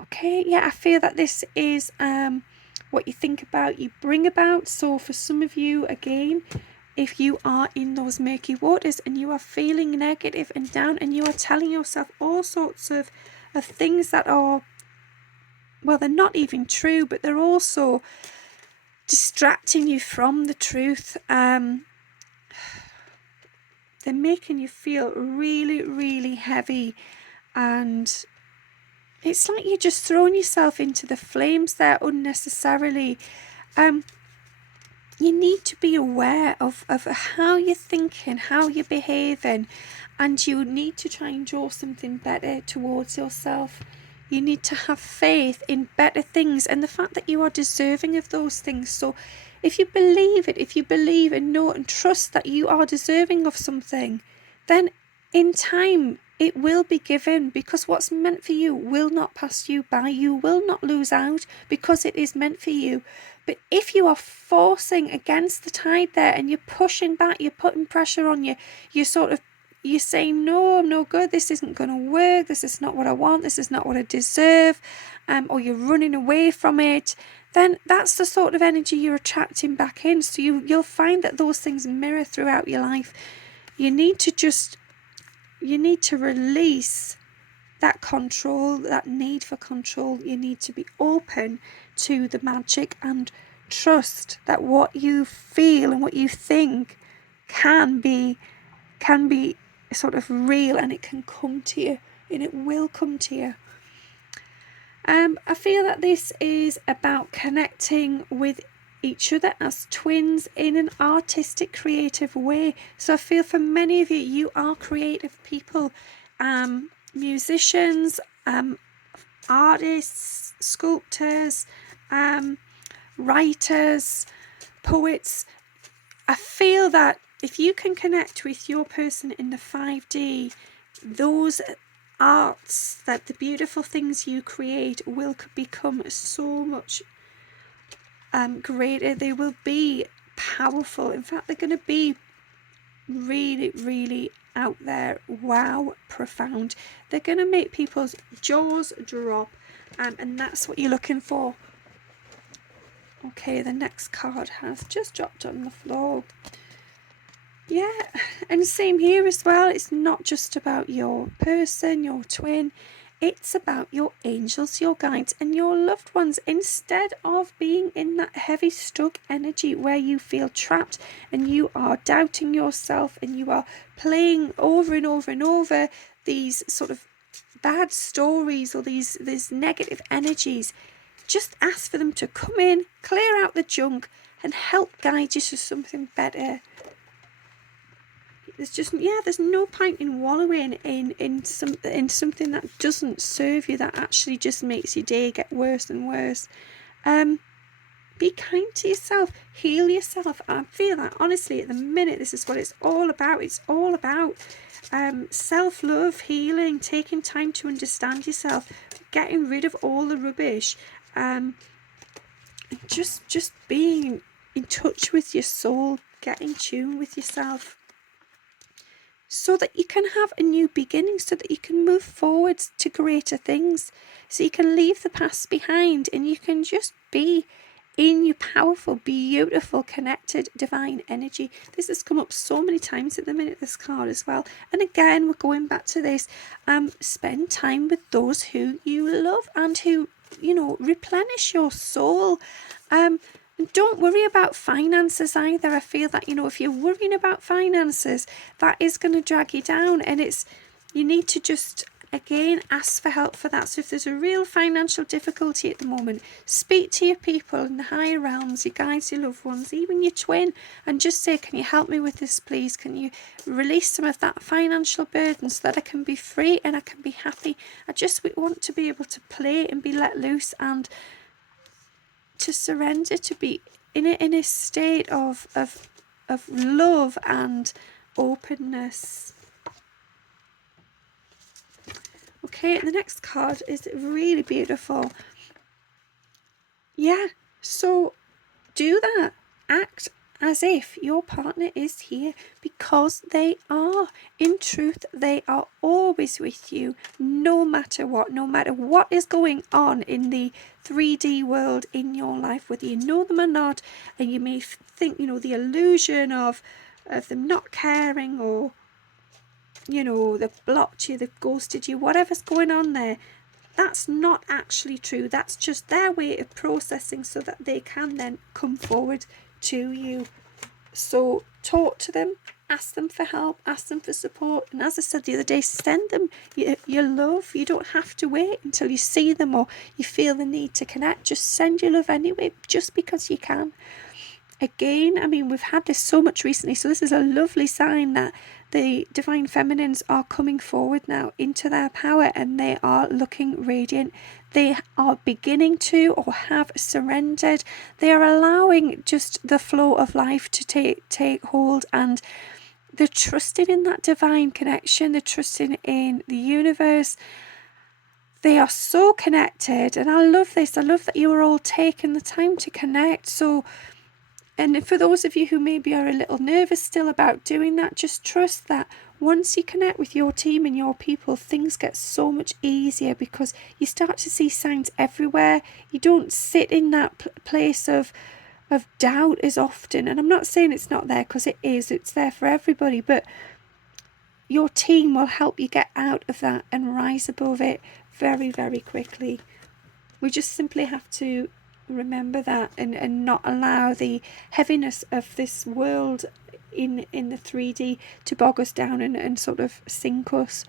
Okay, I feel that this is what you think about, you bring about. So for some of you, again, if you are in those murky waters and you are feeling negative and down and you are telling yourself all sorts of things that are, well, they're not even true, but they're also distracting you from the truth. They're making you feel really, really heavy, and it's like you're just throwing yourself into the flames there unnecessarily. You need to be aware of how you're thinking, how you're behaving, and you need to try and draw something better towards yourself. You need to have faith in better things and the fact that you are deserving of those things. So if you believe it, if you believe and know and trust that you are deserving of something, then in time it will be given, because what's meant for you will not pass you by. You will not lose out because it is meant for you. But if you are forcing against the tide there and you're pushing back, you're putting pressure on you, you're sort of you're saying, no, I'm no good, this isn't going to work, this is not what I want, this is not what I deserve, or you're running away from it, then that's the sort of energy you're attracting back in. So you'll find that those things mirror throughout your life. You need to release that control, that need for control. You need to be open to the magic and trust that what you feel and what you think can be sort of real, and it can come to you, and it will come to you. I feel that this is about connecting with each other as twins in an artistic, creative way. So I feel for many of you, you are creative people, musicians, artists, sculptors, writers, poets. I feel that if you can connect with your person in the 5D, those arts, that the beautiful things you create will become so much greater. They will be powerful. In fact, they're going to be really, really out there. Wow, profound. They're going to make people's jaws drop, and that's what you're looking for. Okay, the next card has just dropped on the floor. Yeah, and same here as well. It's not just about your person, your twin. It's about your angels, your guides, and your loved ones. Instead of being in that heavy, stuck energy where you feel trapped and you are doubting yourself and you are playing over and over and over these sort of bad stories or these negative energies, just ask for them to come in, clear out the junk, and help guide you to something better. There's no point in wallowing in something that doesn't serve you, that actually just makes your day get worse and worse. Be kind to yourself, heal yourself. I feel that honestly at the minute this is what it's all about. It's all about self-love, healing, taking time to understand yourself, getting rid of all the rubbish, just being in touch with your soul, get in tune with yourself, so that you can have a new beginning, so that you can move forward to greater things, so you can leave the past behind and you can just be in your powerful, beautiful, connected, divine energy. This has come up so many times at the minute, this card as well. And again, we're going back to this. Spend time with those who you love and who, replenish your soul. And don't worry about finances either. I feel that, if you're worrying about finances, that is going to drag you down, and you need to just, again, ask for help for that. So if there's a real financial difficulty at the moment, speak to your people in the higher realms, your guides, your loved ones, even your twin, and just say, can you help me with this, please? Can you release some of that financial burden so that I can be free and I can be happy? I just want to be able to play and be let loose and to surrender, to be in a state of love and openness. Okay, the next card is really beautiful. Yeah, so do that. Act as if your partner is here, because they are. In truth, they are always with you, no matter what is going on in the 3D world in your life, whether you know them or not, and you may think, the illusion of them not caring, or they've blocked you, they've ghosted you, whatever's going on there. That's not actually true. That's just their way of processing so that they can then come forward to you. So talk to them, ask them for help, ask them for support, and as I said the other day, send them your love. You don't have to wait until you see them or you feel the need to connect. Just send your love anyway, just because you can. Again, we've had this so much recently, so this is a lovely sign that the divine feminines are coming forward now into their power, and they are looking radiant. They are beginning to, or have surrendered. They are allowing just the flow of life to take hold, and they're trusting in that divine connection. They're trusting in the universe. They are so connected, and I love this. I love that you are all taking the time to connect. And for those of you who maybe are a little nervous still about doing that, just trust that once you connect with your team and your people, things get so much easier because you start to see signs everywhere. You don't sit in that place of doubt as often. And I'm not saying it's not there, because it is. It's there for everybody. But your team will help you get out of that and rise above it very, very quickly. We just simply have to remember that and not allow the heaviness of this world in the 3D to bog us down and sort of sink us.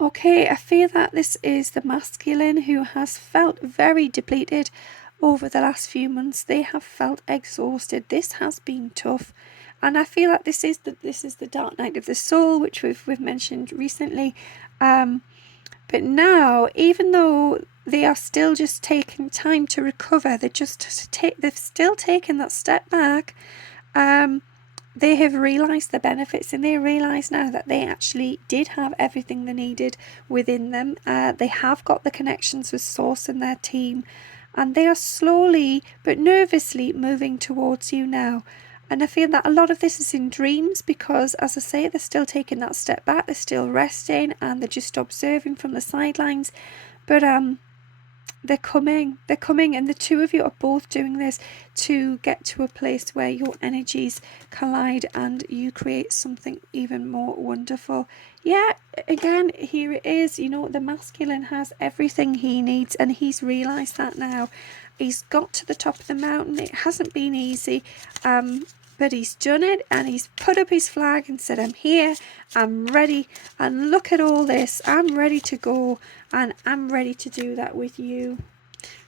Okay, I feel that this is the masculine who has felt very depleted over the last few months. They have felt exhausted. This has been tough. And I feel like this is the dark night of the soul, which we've mentioned recently. But now, even though they are still just taking time to recover, they've still taken that step back. They have realised the benefits, and they realise now that they actually did have everything they needed within them. They have got the connections with Source and their team, and they are slowly but nervously moving towards you now. And I feel that a lot of this is in dreams because, as I say, they're still taking that step back, they're still resting, and they're just observing from the sidelines. But they're coming, and the two of you are both doing this to get to a place where your energies collide and you create something even more wonderful. Yeah, again, here it is. The masculine has everything he needs, and he's realised that now. He's got to the top of the mountain. It hasn't been easy, but he's done it, and he's put up his flag and said, I'm here, I'm ready, and look at all this. I'm ready to go, and I'm ready to do that with you.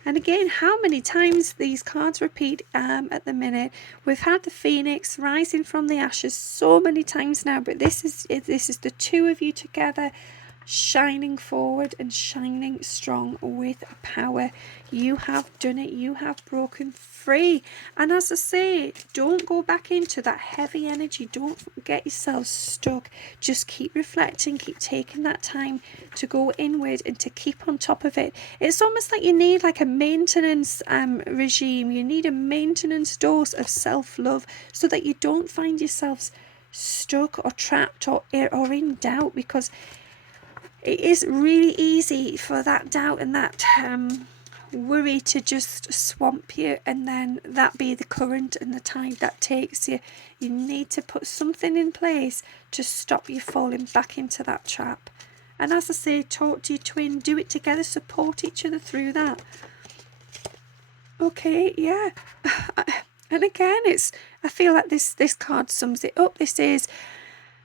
And again, how many times these cards repeat at the minute? We've had the Phoenix rising from the ashes so many times now, but this is the two of you together, shining forward and shining strong with power. You have done it. You have broken free. And as I say, don't go back into that heavy energy. Don't get yourself stuck. Just keep reflecting, keep taking that time to go inward and to keep on top of it. It's almost like you need like a maintenance regime. You need a maintenance dose of self-love so that you don't find yourselves stuck or trapped or in doubt, because it is really easy for that doubt and that worry to just swamp you, and then that be the current and the tide that takes you. You need to put something in place to stop you falling back into that trap. And as I say, talk to your twin, do it together, support each other through that. Okay, yeah. And again, I feel like this card sums it up. This is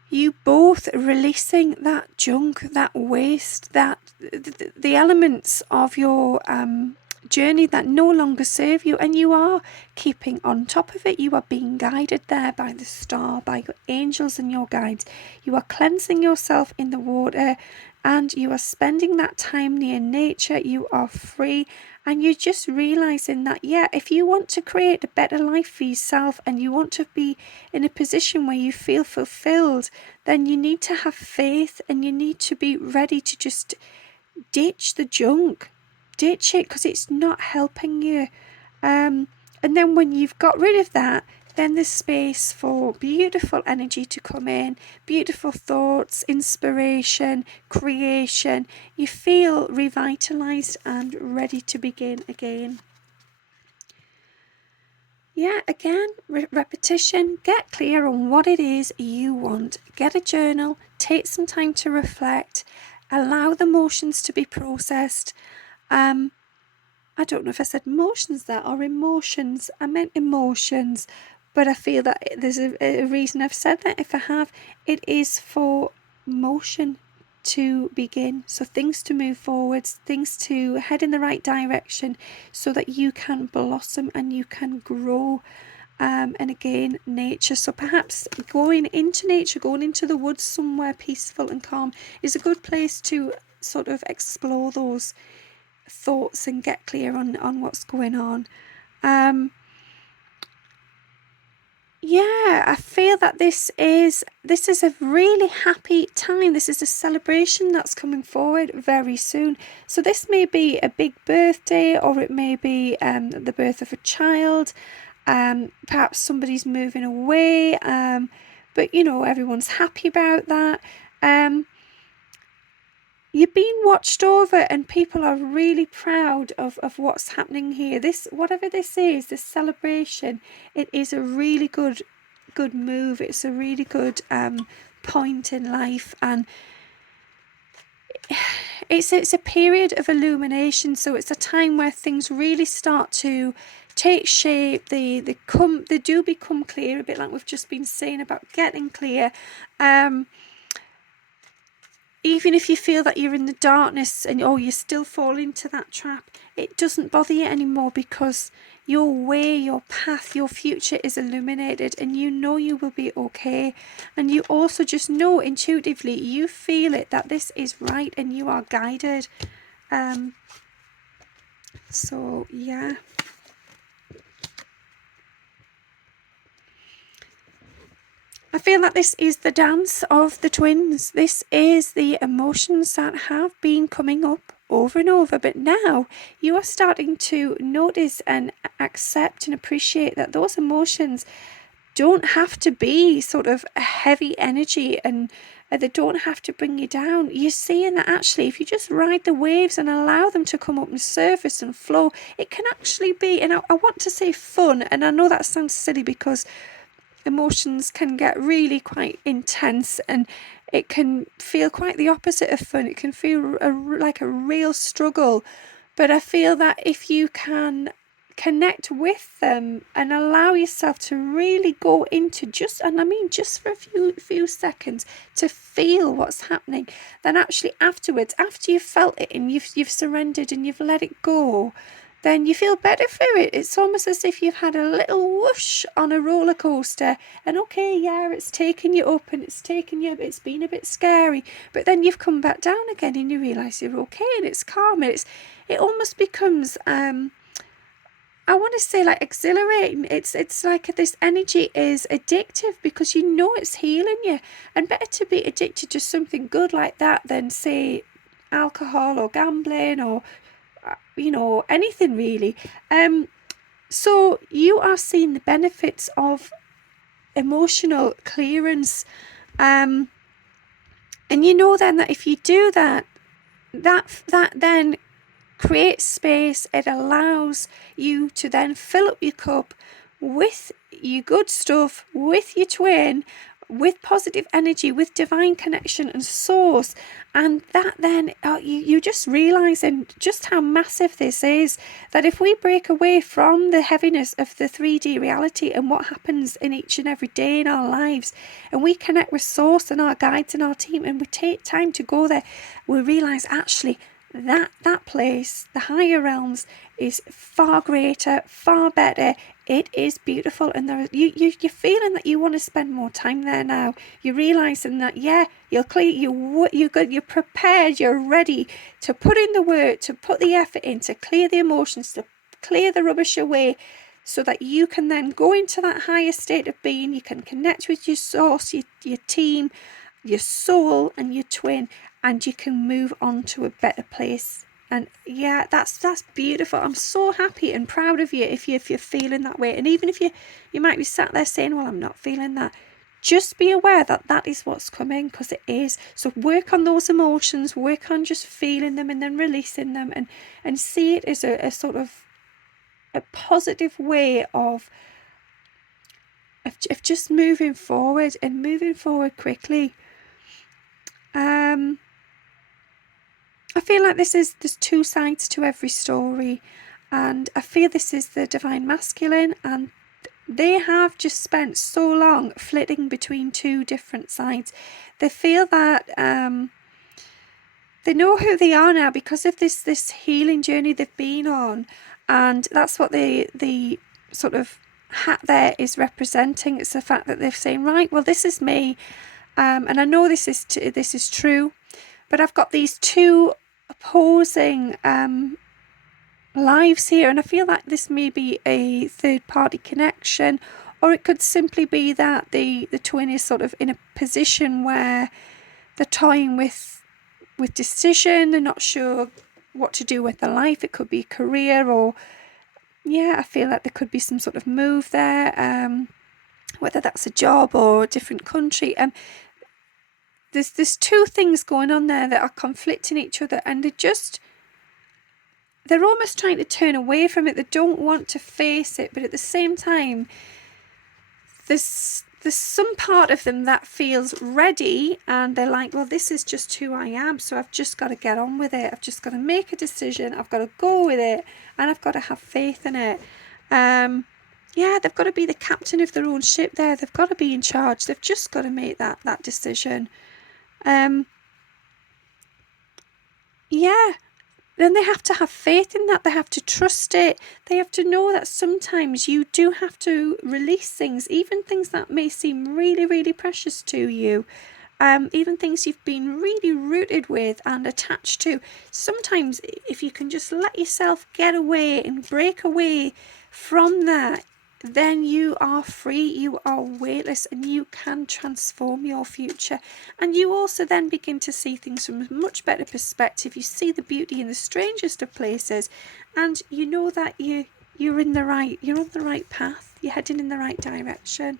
you both releasing that junk, that waste, that the elements of your journey that no longer serve you, and you are keeping on top of it. You are being guided there by the star, by your angels and your guides. You are cleansing yourself in the water, and you are spending that time near nature. You are free, and you're just realizing that, yeah, if you want to create a better life for yourself and you want to be in a position where you feel fulfilled, then you need to have faith, and you need to be ready to just ditch the junk. Ditch it, because it's not helping you. And then when you've got rid of that, then there's space for beautiful energy to come in, beautiful thoughts, inspiration, creation. You feel revitalized and ready to begin again. Yeah, again, repetition. Get clear on what it is you want. Get a journal, take some time to reflect, allow the emotions to be processed. I don't know if I said motions there or emotions. I meant emotions, but I feel that there's a reason I've said that. If I have, it is for motion to begin. So things to move forwards, things to head in the right direction so that you can blossom and you can grow. And again, nature. So perhaps going into nature, going into the woods somewhere peaceful and calm is a good place to sort of explore those thoughts and get clear on what's going on. Yeah, I feel that this is a really happy time. This is a celebration that's coming forward very soon. So this may be a big birthday, or it may be the birth of a child. Perhaps somebody's moving away. but everyone's happy about that. You're being watched over, and people are really proud of what's happening here. This, whatever this is, this celebration, it is a really good move. It's a really good point in life, and it's a period of illumination. So it's a time where things really start to take shape. They do become clear, a bit like we've just been saying about getting clear. Even if you feel that you're in the darkness and you still fall into that trap, it doesn't bother you anymore, because your way, your path, your future is illuminated, and you will be okay. And you also just know intuitively, you feel it, that this is right and you are guided. So yeah. I feel that this is the dance of the twins. This is the emotions that have been coming up over and over, but now you are starting to notice and accept and appreciate that those emotions don't have to be sort of a heavy energy, and they don't have to bring you down. You're seeing that actually, if you just ride the waves and allow them to come up and surface and flow, it can actually be, and I want to say fun, and I know that sounds silly because emotions can get really quite intense, and it can feel quite the opposite of fun. It can feel like a real struggle. But I feel that if you can connect with them and allow yourself to really go into just for a few seconds, to feel what's happening, then actually afterwards, after you've felt it and you've surrendered and you've let it go, then you feel better for it. It's almost as if you've had a little whoosh on a roller coaster, and okay, yeah, it's taken you up and it's been a bit scary, but then you've come back down again and you realise you're okay and it's calm. It almost becomes I want to say like exhilarating. It's like this energy is addictive, because it's healing you, and better to be addicted to something good like that than say alcohol or gambling or anything really. So you are seeing the benefits of emotional clearance, and then that if you do that then creates space. It allows you to then fill up your cup with your good stuff, with your twin, with positive energy, with divine connection and source. And that then you just realizing just how massive this is, that if we break away from the heaviness of the 3D reality and what happens in each and every day in our lives, and we connect with source and our guides and our team, and we take time to go there, we realize actually that place, the higher realms, is far greater, far better. It is beautiful, and you're feeling that you want to spend more time there now. You're realizing that you're clear, you're good, you're prepared, you're ready to put in the work, to put the effort in, to clear the emotions, to clear the rubbish away, so that you can then go into that higher state of being. You can connect with your source, your team, your soul, and your twin, and you can move on to a better place. And yeah, that's beautiful. I'm so happy and proud of you if you're feeling that way. And even if you might be sat there saying, well, I'm not feeling that, just be aware that is what's coming, because it is. So work on those emotions, work on just feeling them and then releasing them, and see it as a sort of a positive way of just moving forward, and moving forward quickly. I feel like there's two sides to every story, and I feel this is the divine masculine, and they have just spent so long flitting between two different sides. They feel that they know who they are now because of this healing journey they've been on, and that's what the sort of hat there is representing. It's the fact that they're saying, right, well, this is me, and I know this is true, but I've got these two opposing lives here, and I feel like this may be a third-party connection, or it could simply be that the twin is sort of in a position where they're toying with decision. They're not sure what to do with their life. It could be career, or I feel like there could be some sort of move there. whether that's a job or a different country. There's two things going on there that are conflicting each other, and they're almost trying to turn away from it. They don't want to face it, but at the same time, there's some part of them that feels ready, and they're like, well, this is just who I am, so I've just got to get on with it. I've just got to make a decision. I've got to go with it, and I've got to have faith in it. Yeah, they've got to be the captain of their own ship there. They've got to be in charge. They've just got to make that decision. Yeah, then they have to have faith in that. They have to trust it. They have to know that sometimes you do have to release things, even things that may seem really, really precious to you. Even things you've been really rooted with and attached to. Sometimes if you can just let yourself get away and break away from that, then you are free, you are weightless, and you can transform your future. And you also then begin to see things from a much better perspective. You see the beauty in the strangest of places, and you know that you're on the right path. You're heading in the right direction.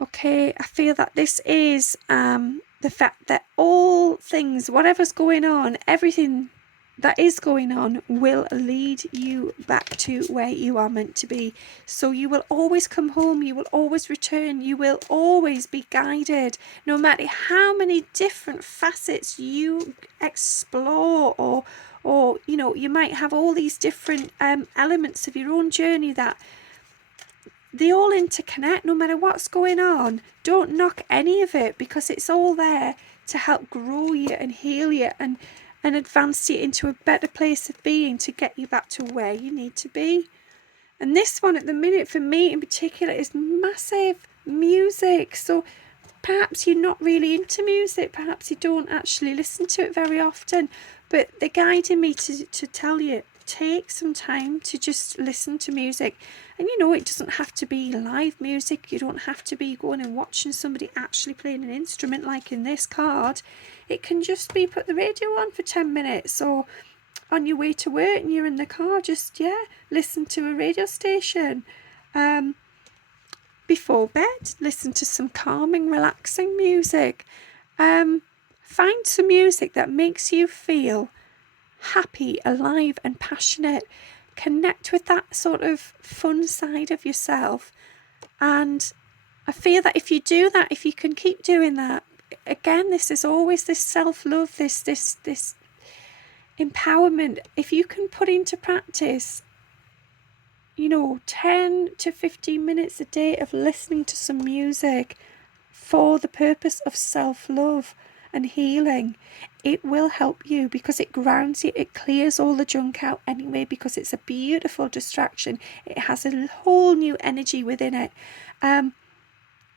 Okay, I feel that this is the fact that all things, whatever's going on, everything that is going on will lead you back to where you are meant to be. So you will always come home, you will always return, you will always be guided, no matter how many different facets you explore, or you know, you might have all these different elements of your own journey that they all interconnect. No matter what's going on, don't knock any of it, because it's all there to help grow you and heal you and advance you into a better place of being, to get you back to where you need to be. And this one at the minute, for me in particular, is massive music. So perhaps you're not really into music, perhaps you don't actually listen to it very often, but they're guiding me to tell you, take some time to just listen to music. And you know, it doesn't have to be live music. You don't have to be going and watching somebody actually playing an instrument like in this card. It can just be put the radio on for 10 minutes, or on your way to work and you're in the car, just listen to a radio station. Before bed, listen to some calming, relaxing music. Find some music that makes you feel happy, alive and passionate. Connect with that sort of fun side of yourself. And I feel that if you do that, if you can keep doing that, again, this is always this self-love, this empowerment. If you can put into practice, 10 to 15 minutes a day of listening to some music for the purpose of self-love and healing, it will help you, because it grounds you. It clears all the junk out anyway, because it's a beautiful distraction. It has a whole new energy within it. And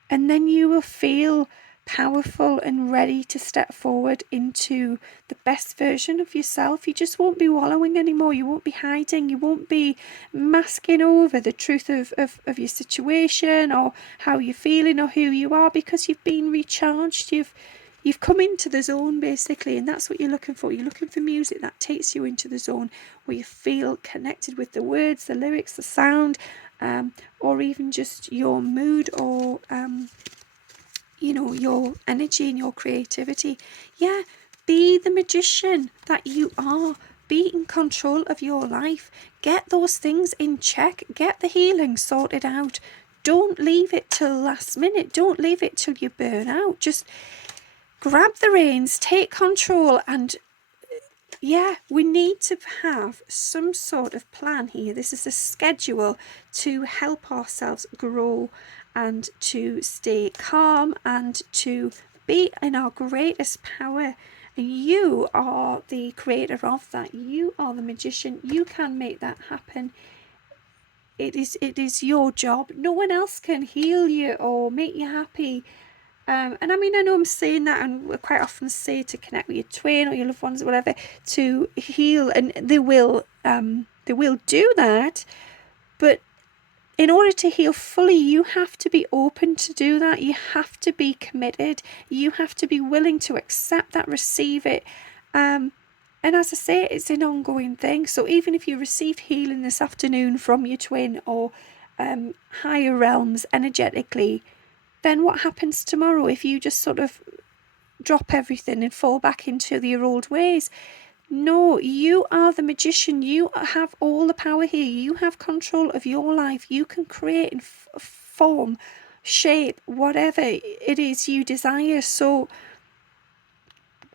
then you will feel powerful and ready to step forward into the best version of yourself. You just won't be wallowing anymore. You won't be hiding. You won't be masking over the truth of your situation or how you're feeling or who you are, because you've been recharged. You've come into the zone, basically, and that's what you're looking for. You're looking for music that takes you into the zone where you feel connected with the words, the lyrics, the sound, or even just your mood, or your energy and your creativity. Be the magician that you are. Be in control of your life. Get those things in check. Get the healing sorted out. Don't leave it till last minute. Don't leave it till you burn out. Just grab the reins, take control, and we need to have some sort of plan here. This is a schedule to help ourselves grow and to stay calm and to be in our greatest power. And you are the creator of that. You are the magician. You can make that happen. It is your job. No one else can heal you or make you happy. And I mean, I know I'm saying that, and we quite often say to connect with your twin or your loved ones or whatever to heal, and they will do that. But in order to heal fully, you have to be open to do that. You have to be committed. You have to be willing to accept that, receive it. And as I say, it's an ongoing thing. So even if you receive healing this afternoon from your twin, or higher realms energetically, then what happens tomorrow if you just sort of drop everything and fall back into your old ways? No, you are the magician. You have all the power here. You have control of your life. You can create and form, shape, whatever it is you desire. So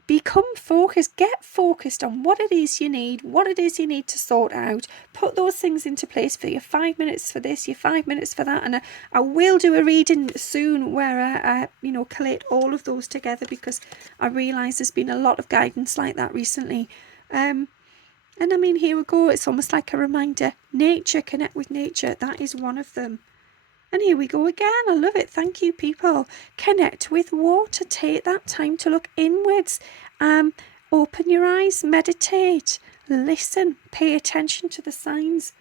become focused. Get focused on what it is you need, what it is you need to sort out. Put those things into place for your 5 minutes for this, your 5 minutes for that. And I will do a reading soon where I collate all of those together, because I realise there's been a lot of guidance like that recently. And I mean, here we go. It's almost like a reminder. Nature, connect with nature. That is one of them. And here we go again. I love it. Thank you, people. Connect with water. Take that time to look inwards. Open your eyes. Meditate. Listen. Pay attention to the signs.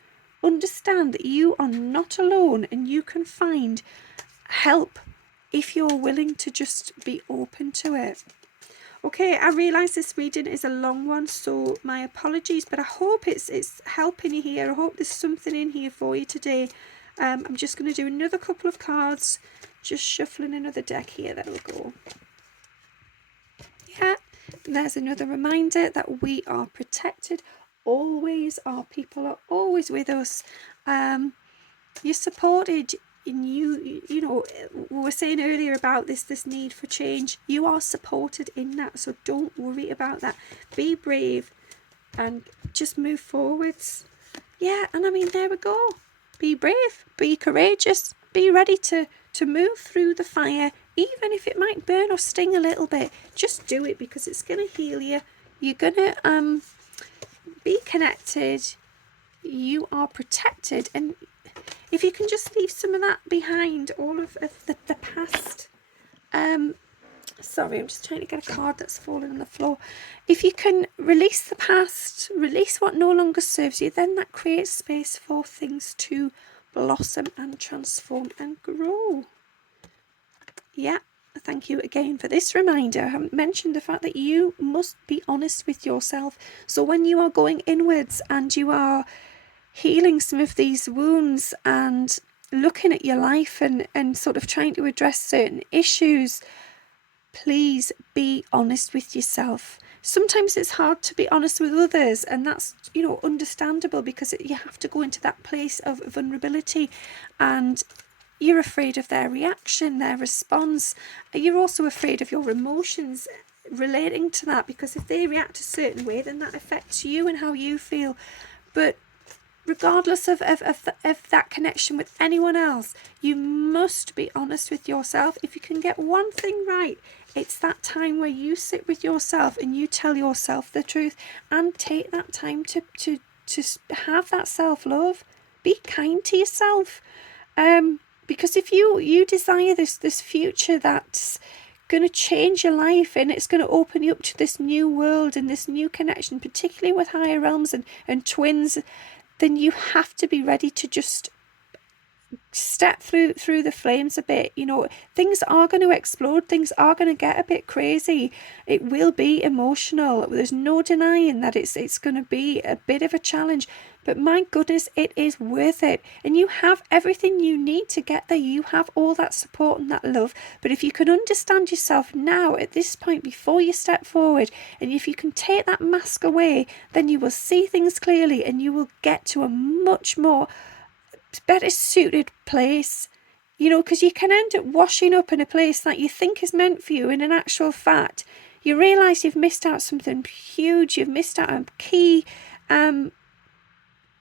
Understand that you are not alone, and you can find help if you're willing to just be open to it. Okay, I realise this reading is a long one, so my apologies, but I hope it's helping you here. I hope there's something in here for you today. I'm just going to do another couple of cards, just shuffling another deck here. There we go. Yeah, there's another reminder that we are protected. Always, our people are always with us. You're supported. And you know, we were saying earlier about this need for change. You are supported in that, so don't worry about that. Be brave and just move forwards. Yeah, and I mean, there we go. Be brave, be courageous, be ready to move through the fire, even if it might burn or sting a little bit. Just do it, because it's going to heal you. You're going to be connected. You are protected, and if you can just leave some of that behind, all of the past. Sorry, I'm just trying to get a card that's fallen on the floor. If you can release the past, release what no longer serves you, then that creates space for things to blossom and transform and grow. Yeah, thank you again for this reminder. I haven't mentioned the fact that you must be honest with yourself. So when you are going inwards and you are healing some of these wounds and looking at your life and sort of trying to address certain issues, please be honest with yourself. Sometimes it's hard to be honest with others, and that's, you know, understandable, because you have to go into that place of vulnerability, and you're afraid of their reaction, their response. You're also afraid of your emotions relating to that, because if they react a certain way, then that affects you and how you feel. But regardless of that connection with anyone else, you must be honest with yourself. If you can get one thing right, it's that time where you sit with yourself and you tell yourself the truth, and take that time to have that self-love. Be kind to yourself, because if you desire this future that's going to change your life, and it's going to open you up to this new world and this new connection, particularly with higher realms and twins, then you have to be ready to just step through the flames a bit. You know, things are going to explode, things are going to get a bit crazy, it will be emotional, there's no denying that it's going to be a bit of a challenge, but my goodness, it is worth it, and you have everything you need to get there. You have all that support and that love. But if you can understand yourself now at this point before you step forward, and if you can take that mask away, then you will see things clearly, and you will get to a much more better suited place, you know, because you can end up washing up in a place that you think is meant for you, and in actual fact you realise you've missed out something huge. You've missed out a key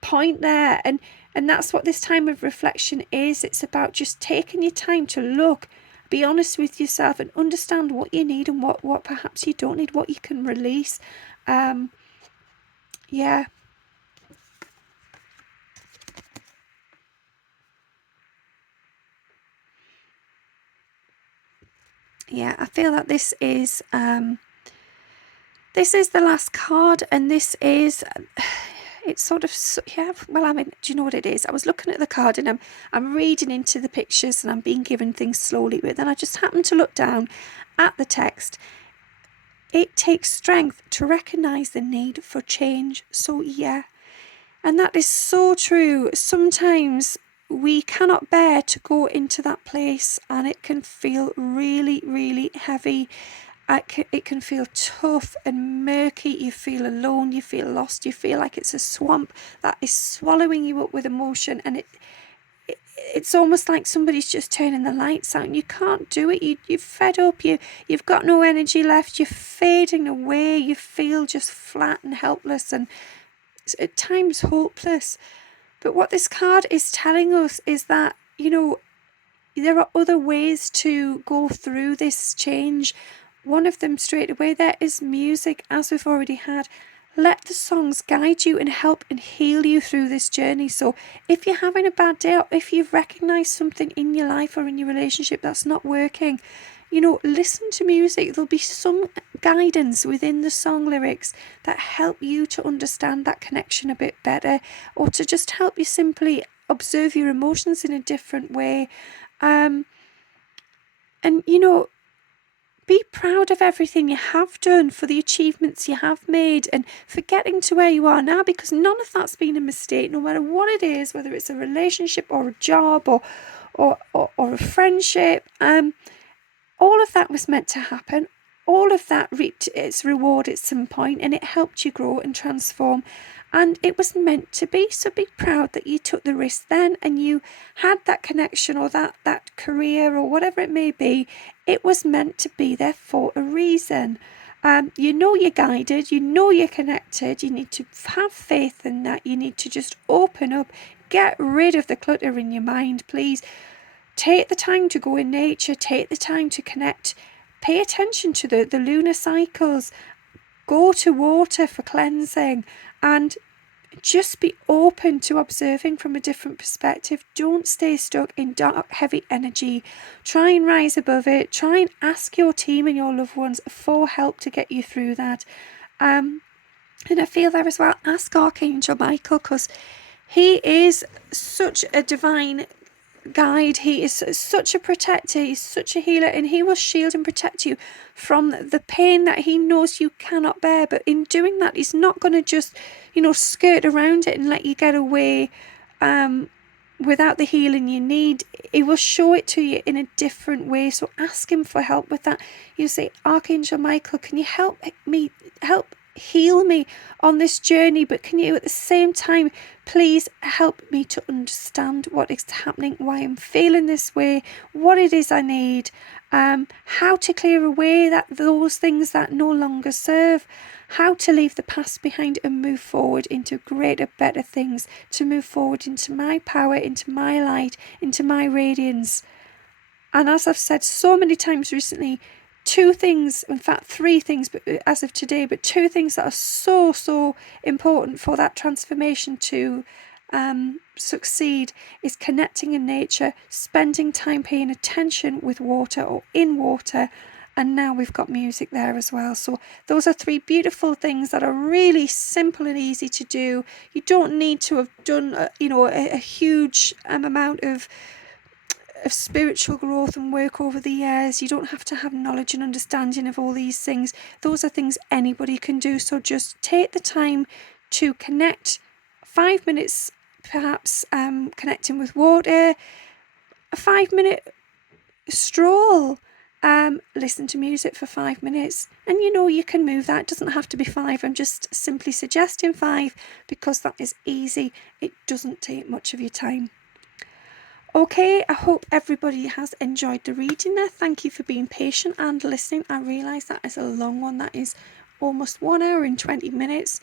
point there, and that's what this time of reflection is. It's about just taking your time to look, be honest with yourself, and understand what you need and what perhaps you don't need, what you can release. Yeah. Yeah, I feel that this is the last card, and this is, it's sort of, yeah, well, I mean, do you know what it is? I was looking at the card, and I'm reading into the pictures, and I'm being given things slowly, but then I just happened to look down at the text. It takes strength to recognise the need for change. So yeah, and that is so true. Sometimes we cannot bear to go into that place, and it can feel really, really heavy. It can feel tough and murky. You feel alone, you feel lost, you feel like it's a swamp that is swallowing you up with emotion, and it's almost like somebody's just turning the lights out and you can't do it. You're fed up, you've got no energy left, you're fading away, you feel just flat and helpless and at times hopeless. But what this card is telling us is that, there are other ways to go through this change. One of them straight away there is music, as we've already had. Let the songs guide you and help and heal you through this journey. So if you're having a bad day, or if you've recognised something in your life or in your relationship that's not working, listen to music. There'll be some guidance within the song lyrics that help you to understand that connection a bit better, or to just help you simply observe your emotions in a different way. And be proud of everything you have done, for the achievements you have made, and for getting to where you are now, because none of that's been a mistake, no matter what it is, whether it's a relationship or a job or a friendship. All of that was meant to happen. All of that reaped its reward at some point, and it helped you grow and transform. And it was meant to be. So be proud that you took the risk then, and you had that connection, or that career, or whatever it may be. It was meant to be there for a reason. You're guided, you're connected. You need to have faith in that. You need to just open up, get rid of the clutter in your mind, please. Take the time to go in nature, take the time to connect, pay attention to the lunar cycles, go to water for cleansing, and just be open to observing from a different perspective. Don't stay stuck in dark, heavy energy. Try and rise above it. Try and ask your team and your loved ones for help to get you through that. And I feel there as well, ask Archangel Michael, because he is such a divine guide. He is such a protector, he's such a healer, and he will shield and protect you from the pain that he knows you cannot bear. But in doing that, he's not going to just skirt around it and let you get away without the healing you need. He will show it to you in a different way. So ask him for help with that. You say, Archangel Michael, can you help heal me on this journey, but can you at the same time please help me to understand what is happening, why I'm feeling this way, what it is I need, how to clear away those things that no longer serve, how to leave the past behind and move forward into greater, better things, to move forward into my power, into my light, into my radiance. And as I've said so many times recently, 2 things, in fact 3 things, but as of today, but 2 things that are so important for that transformation to succeed is connecting in nature, spending time paying attention with water or in water, and now we've got music there as well. So those are 3 beautiful things that are really simple and easy to do. You don't need to have done a huge amount of spiritual growth and work over the years. You don't have to have knowledge and understanding of all these things. Those are things anybody can do. So just take the time to connect. 5 minutes perhaps connecting with water, a 5-minute stroll, listen to music for 5 minutes, and you can move that. It doesn't have to be 5. I'm just simply suggesting 5 because that is easy. It doesn't take much of your time. Okay, I hope everybody has enjoyed the reading there. Thank you for being patient and listening. I realise that is a long one. That is almost 1 hour and 20 minutes.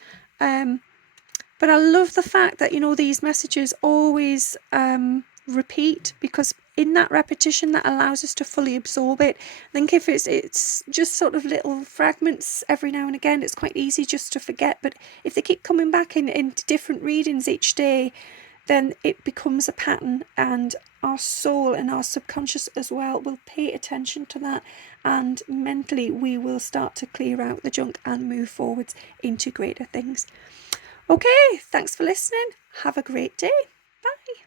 But I love the fact that, these messages always repeat, because in that repetition that allows us to fully absorb it. I think if it's just sort of little fragments every now and again, it's quite easy just to forget. But if they keep coming back in different readings each day, then it becomes a pattern, and our soul and our subconscious as well will pay attention to that, and mentally we will start to clear out the junk and move forwards into greater things. Okay, thanks for listening. Have a great day. Bye.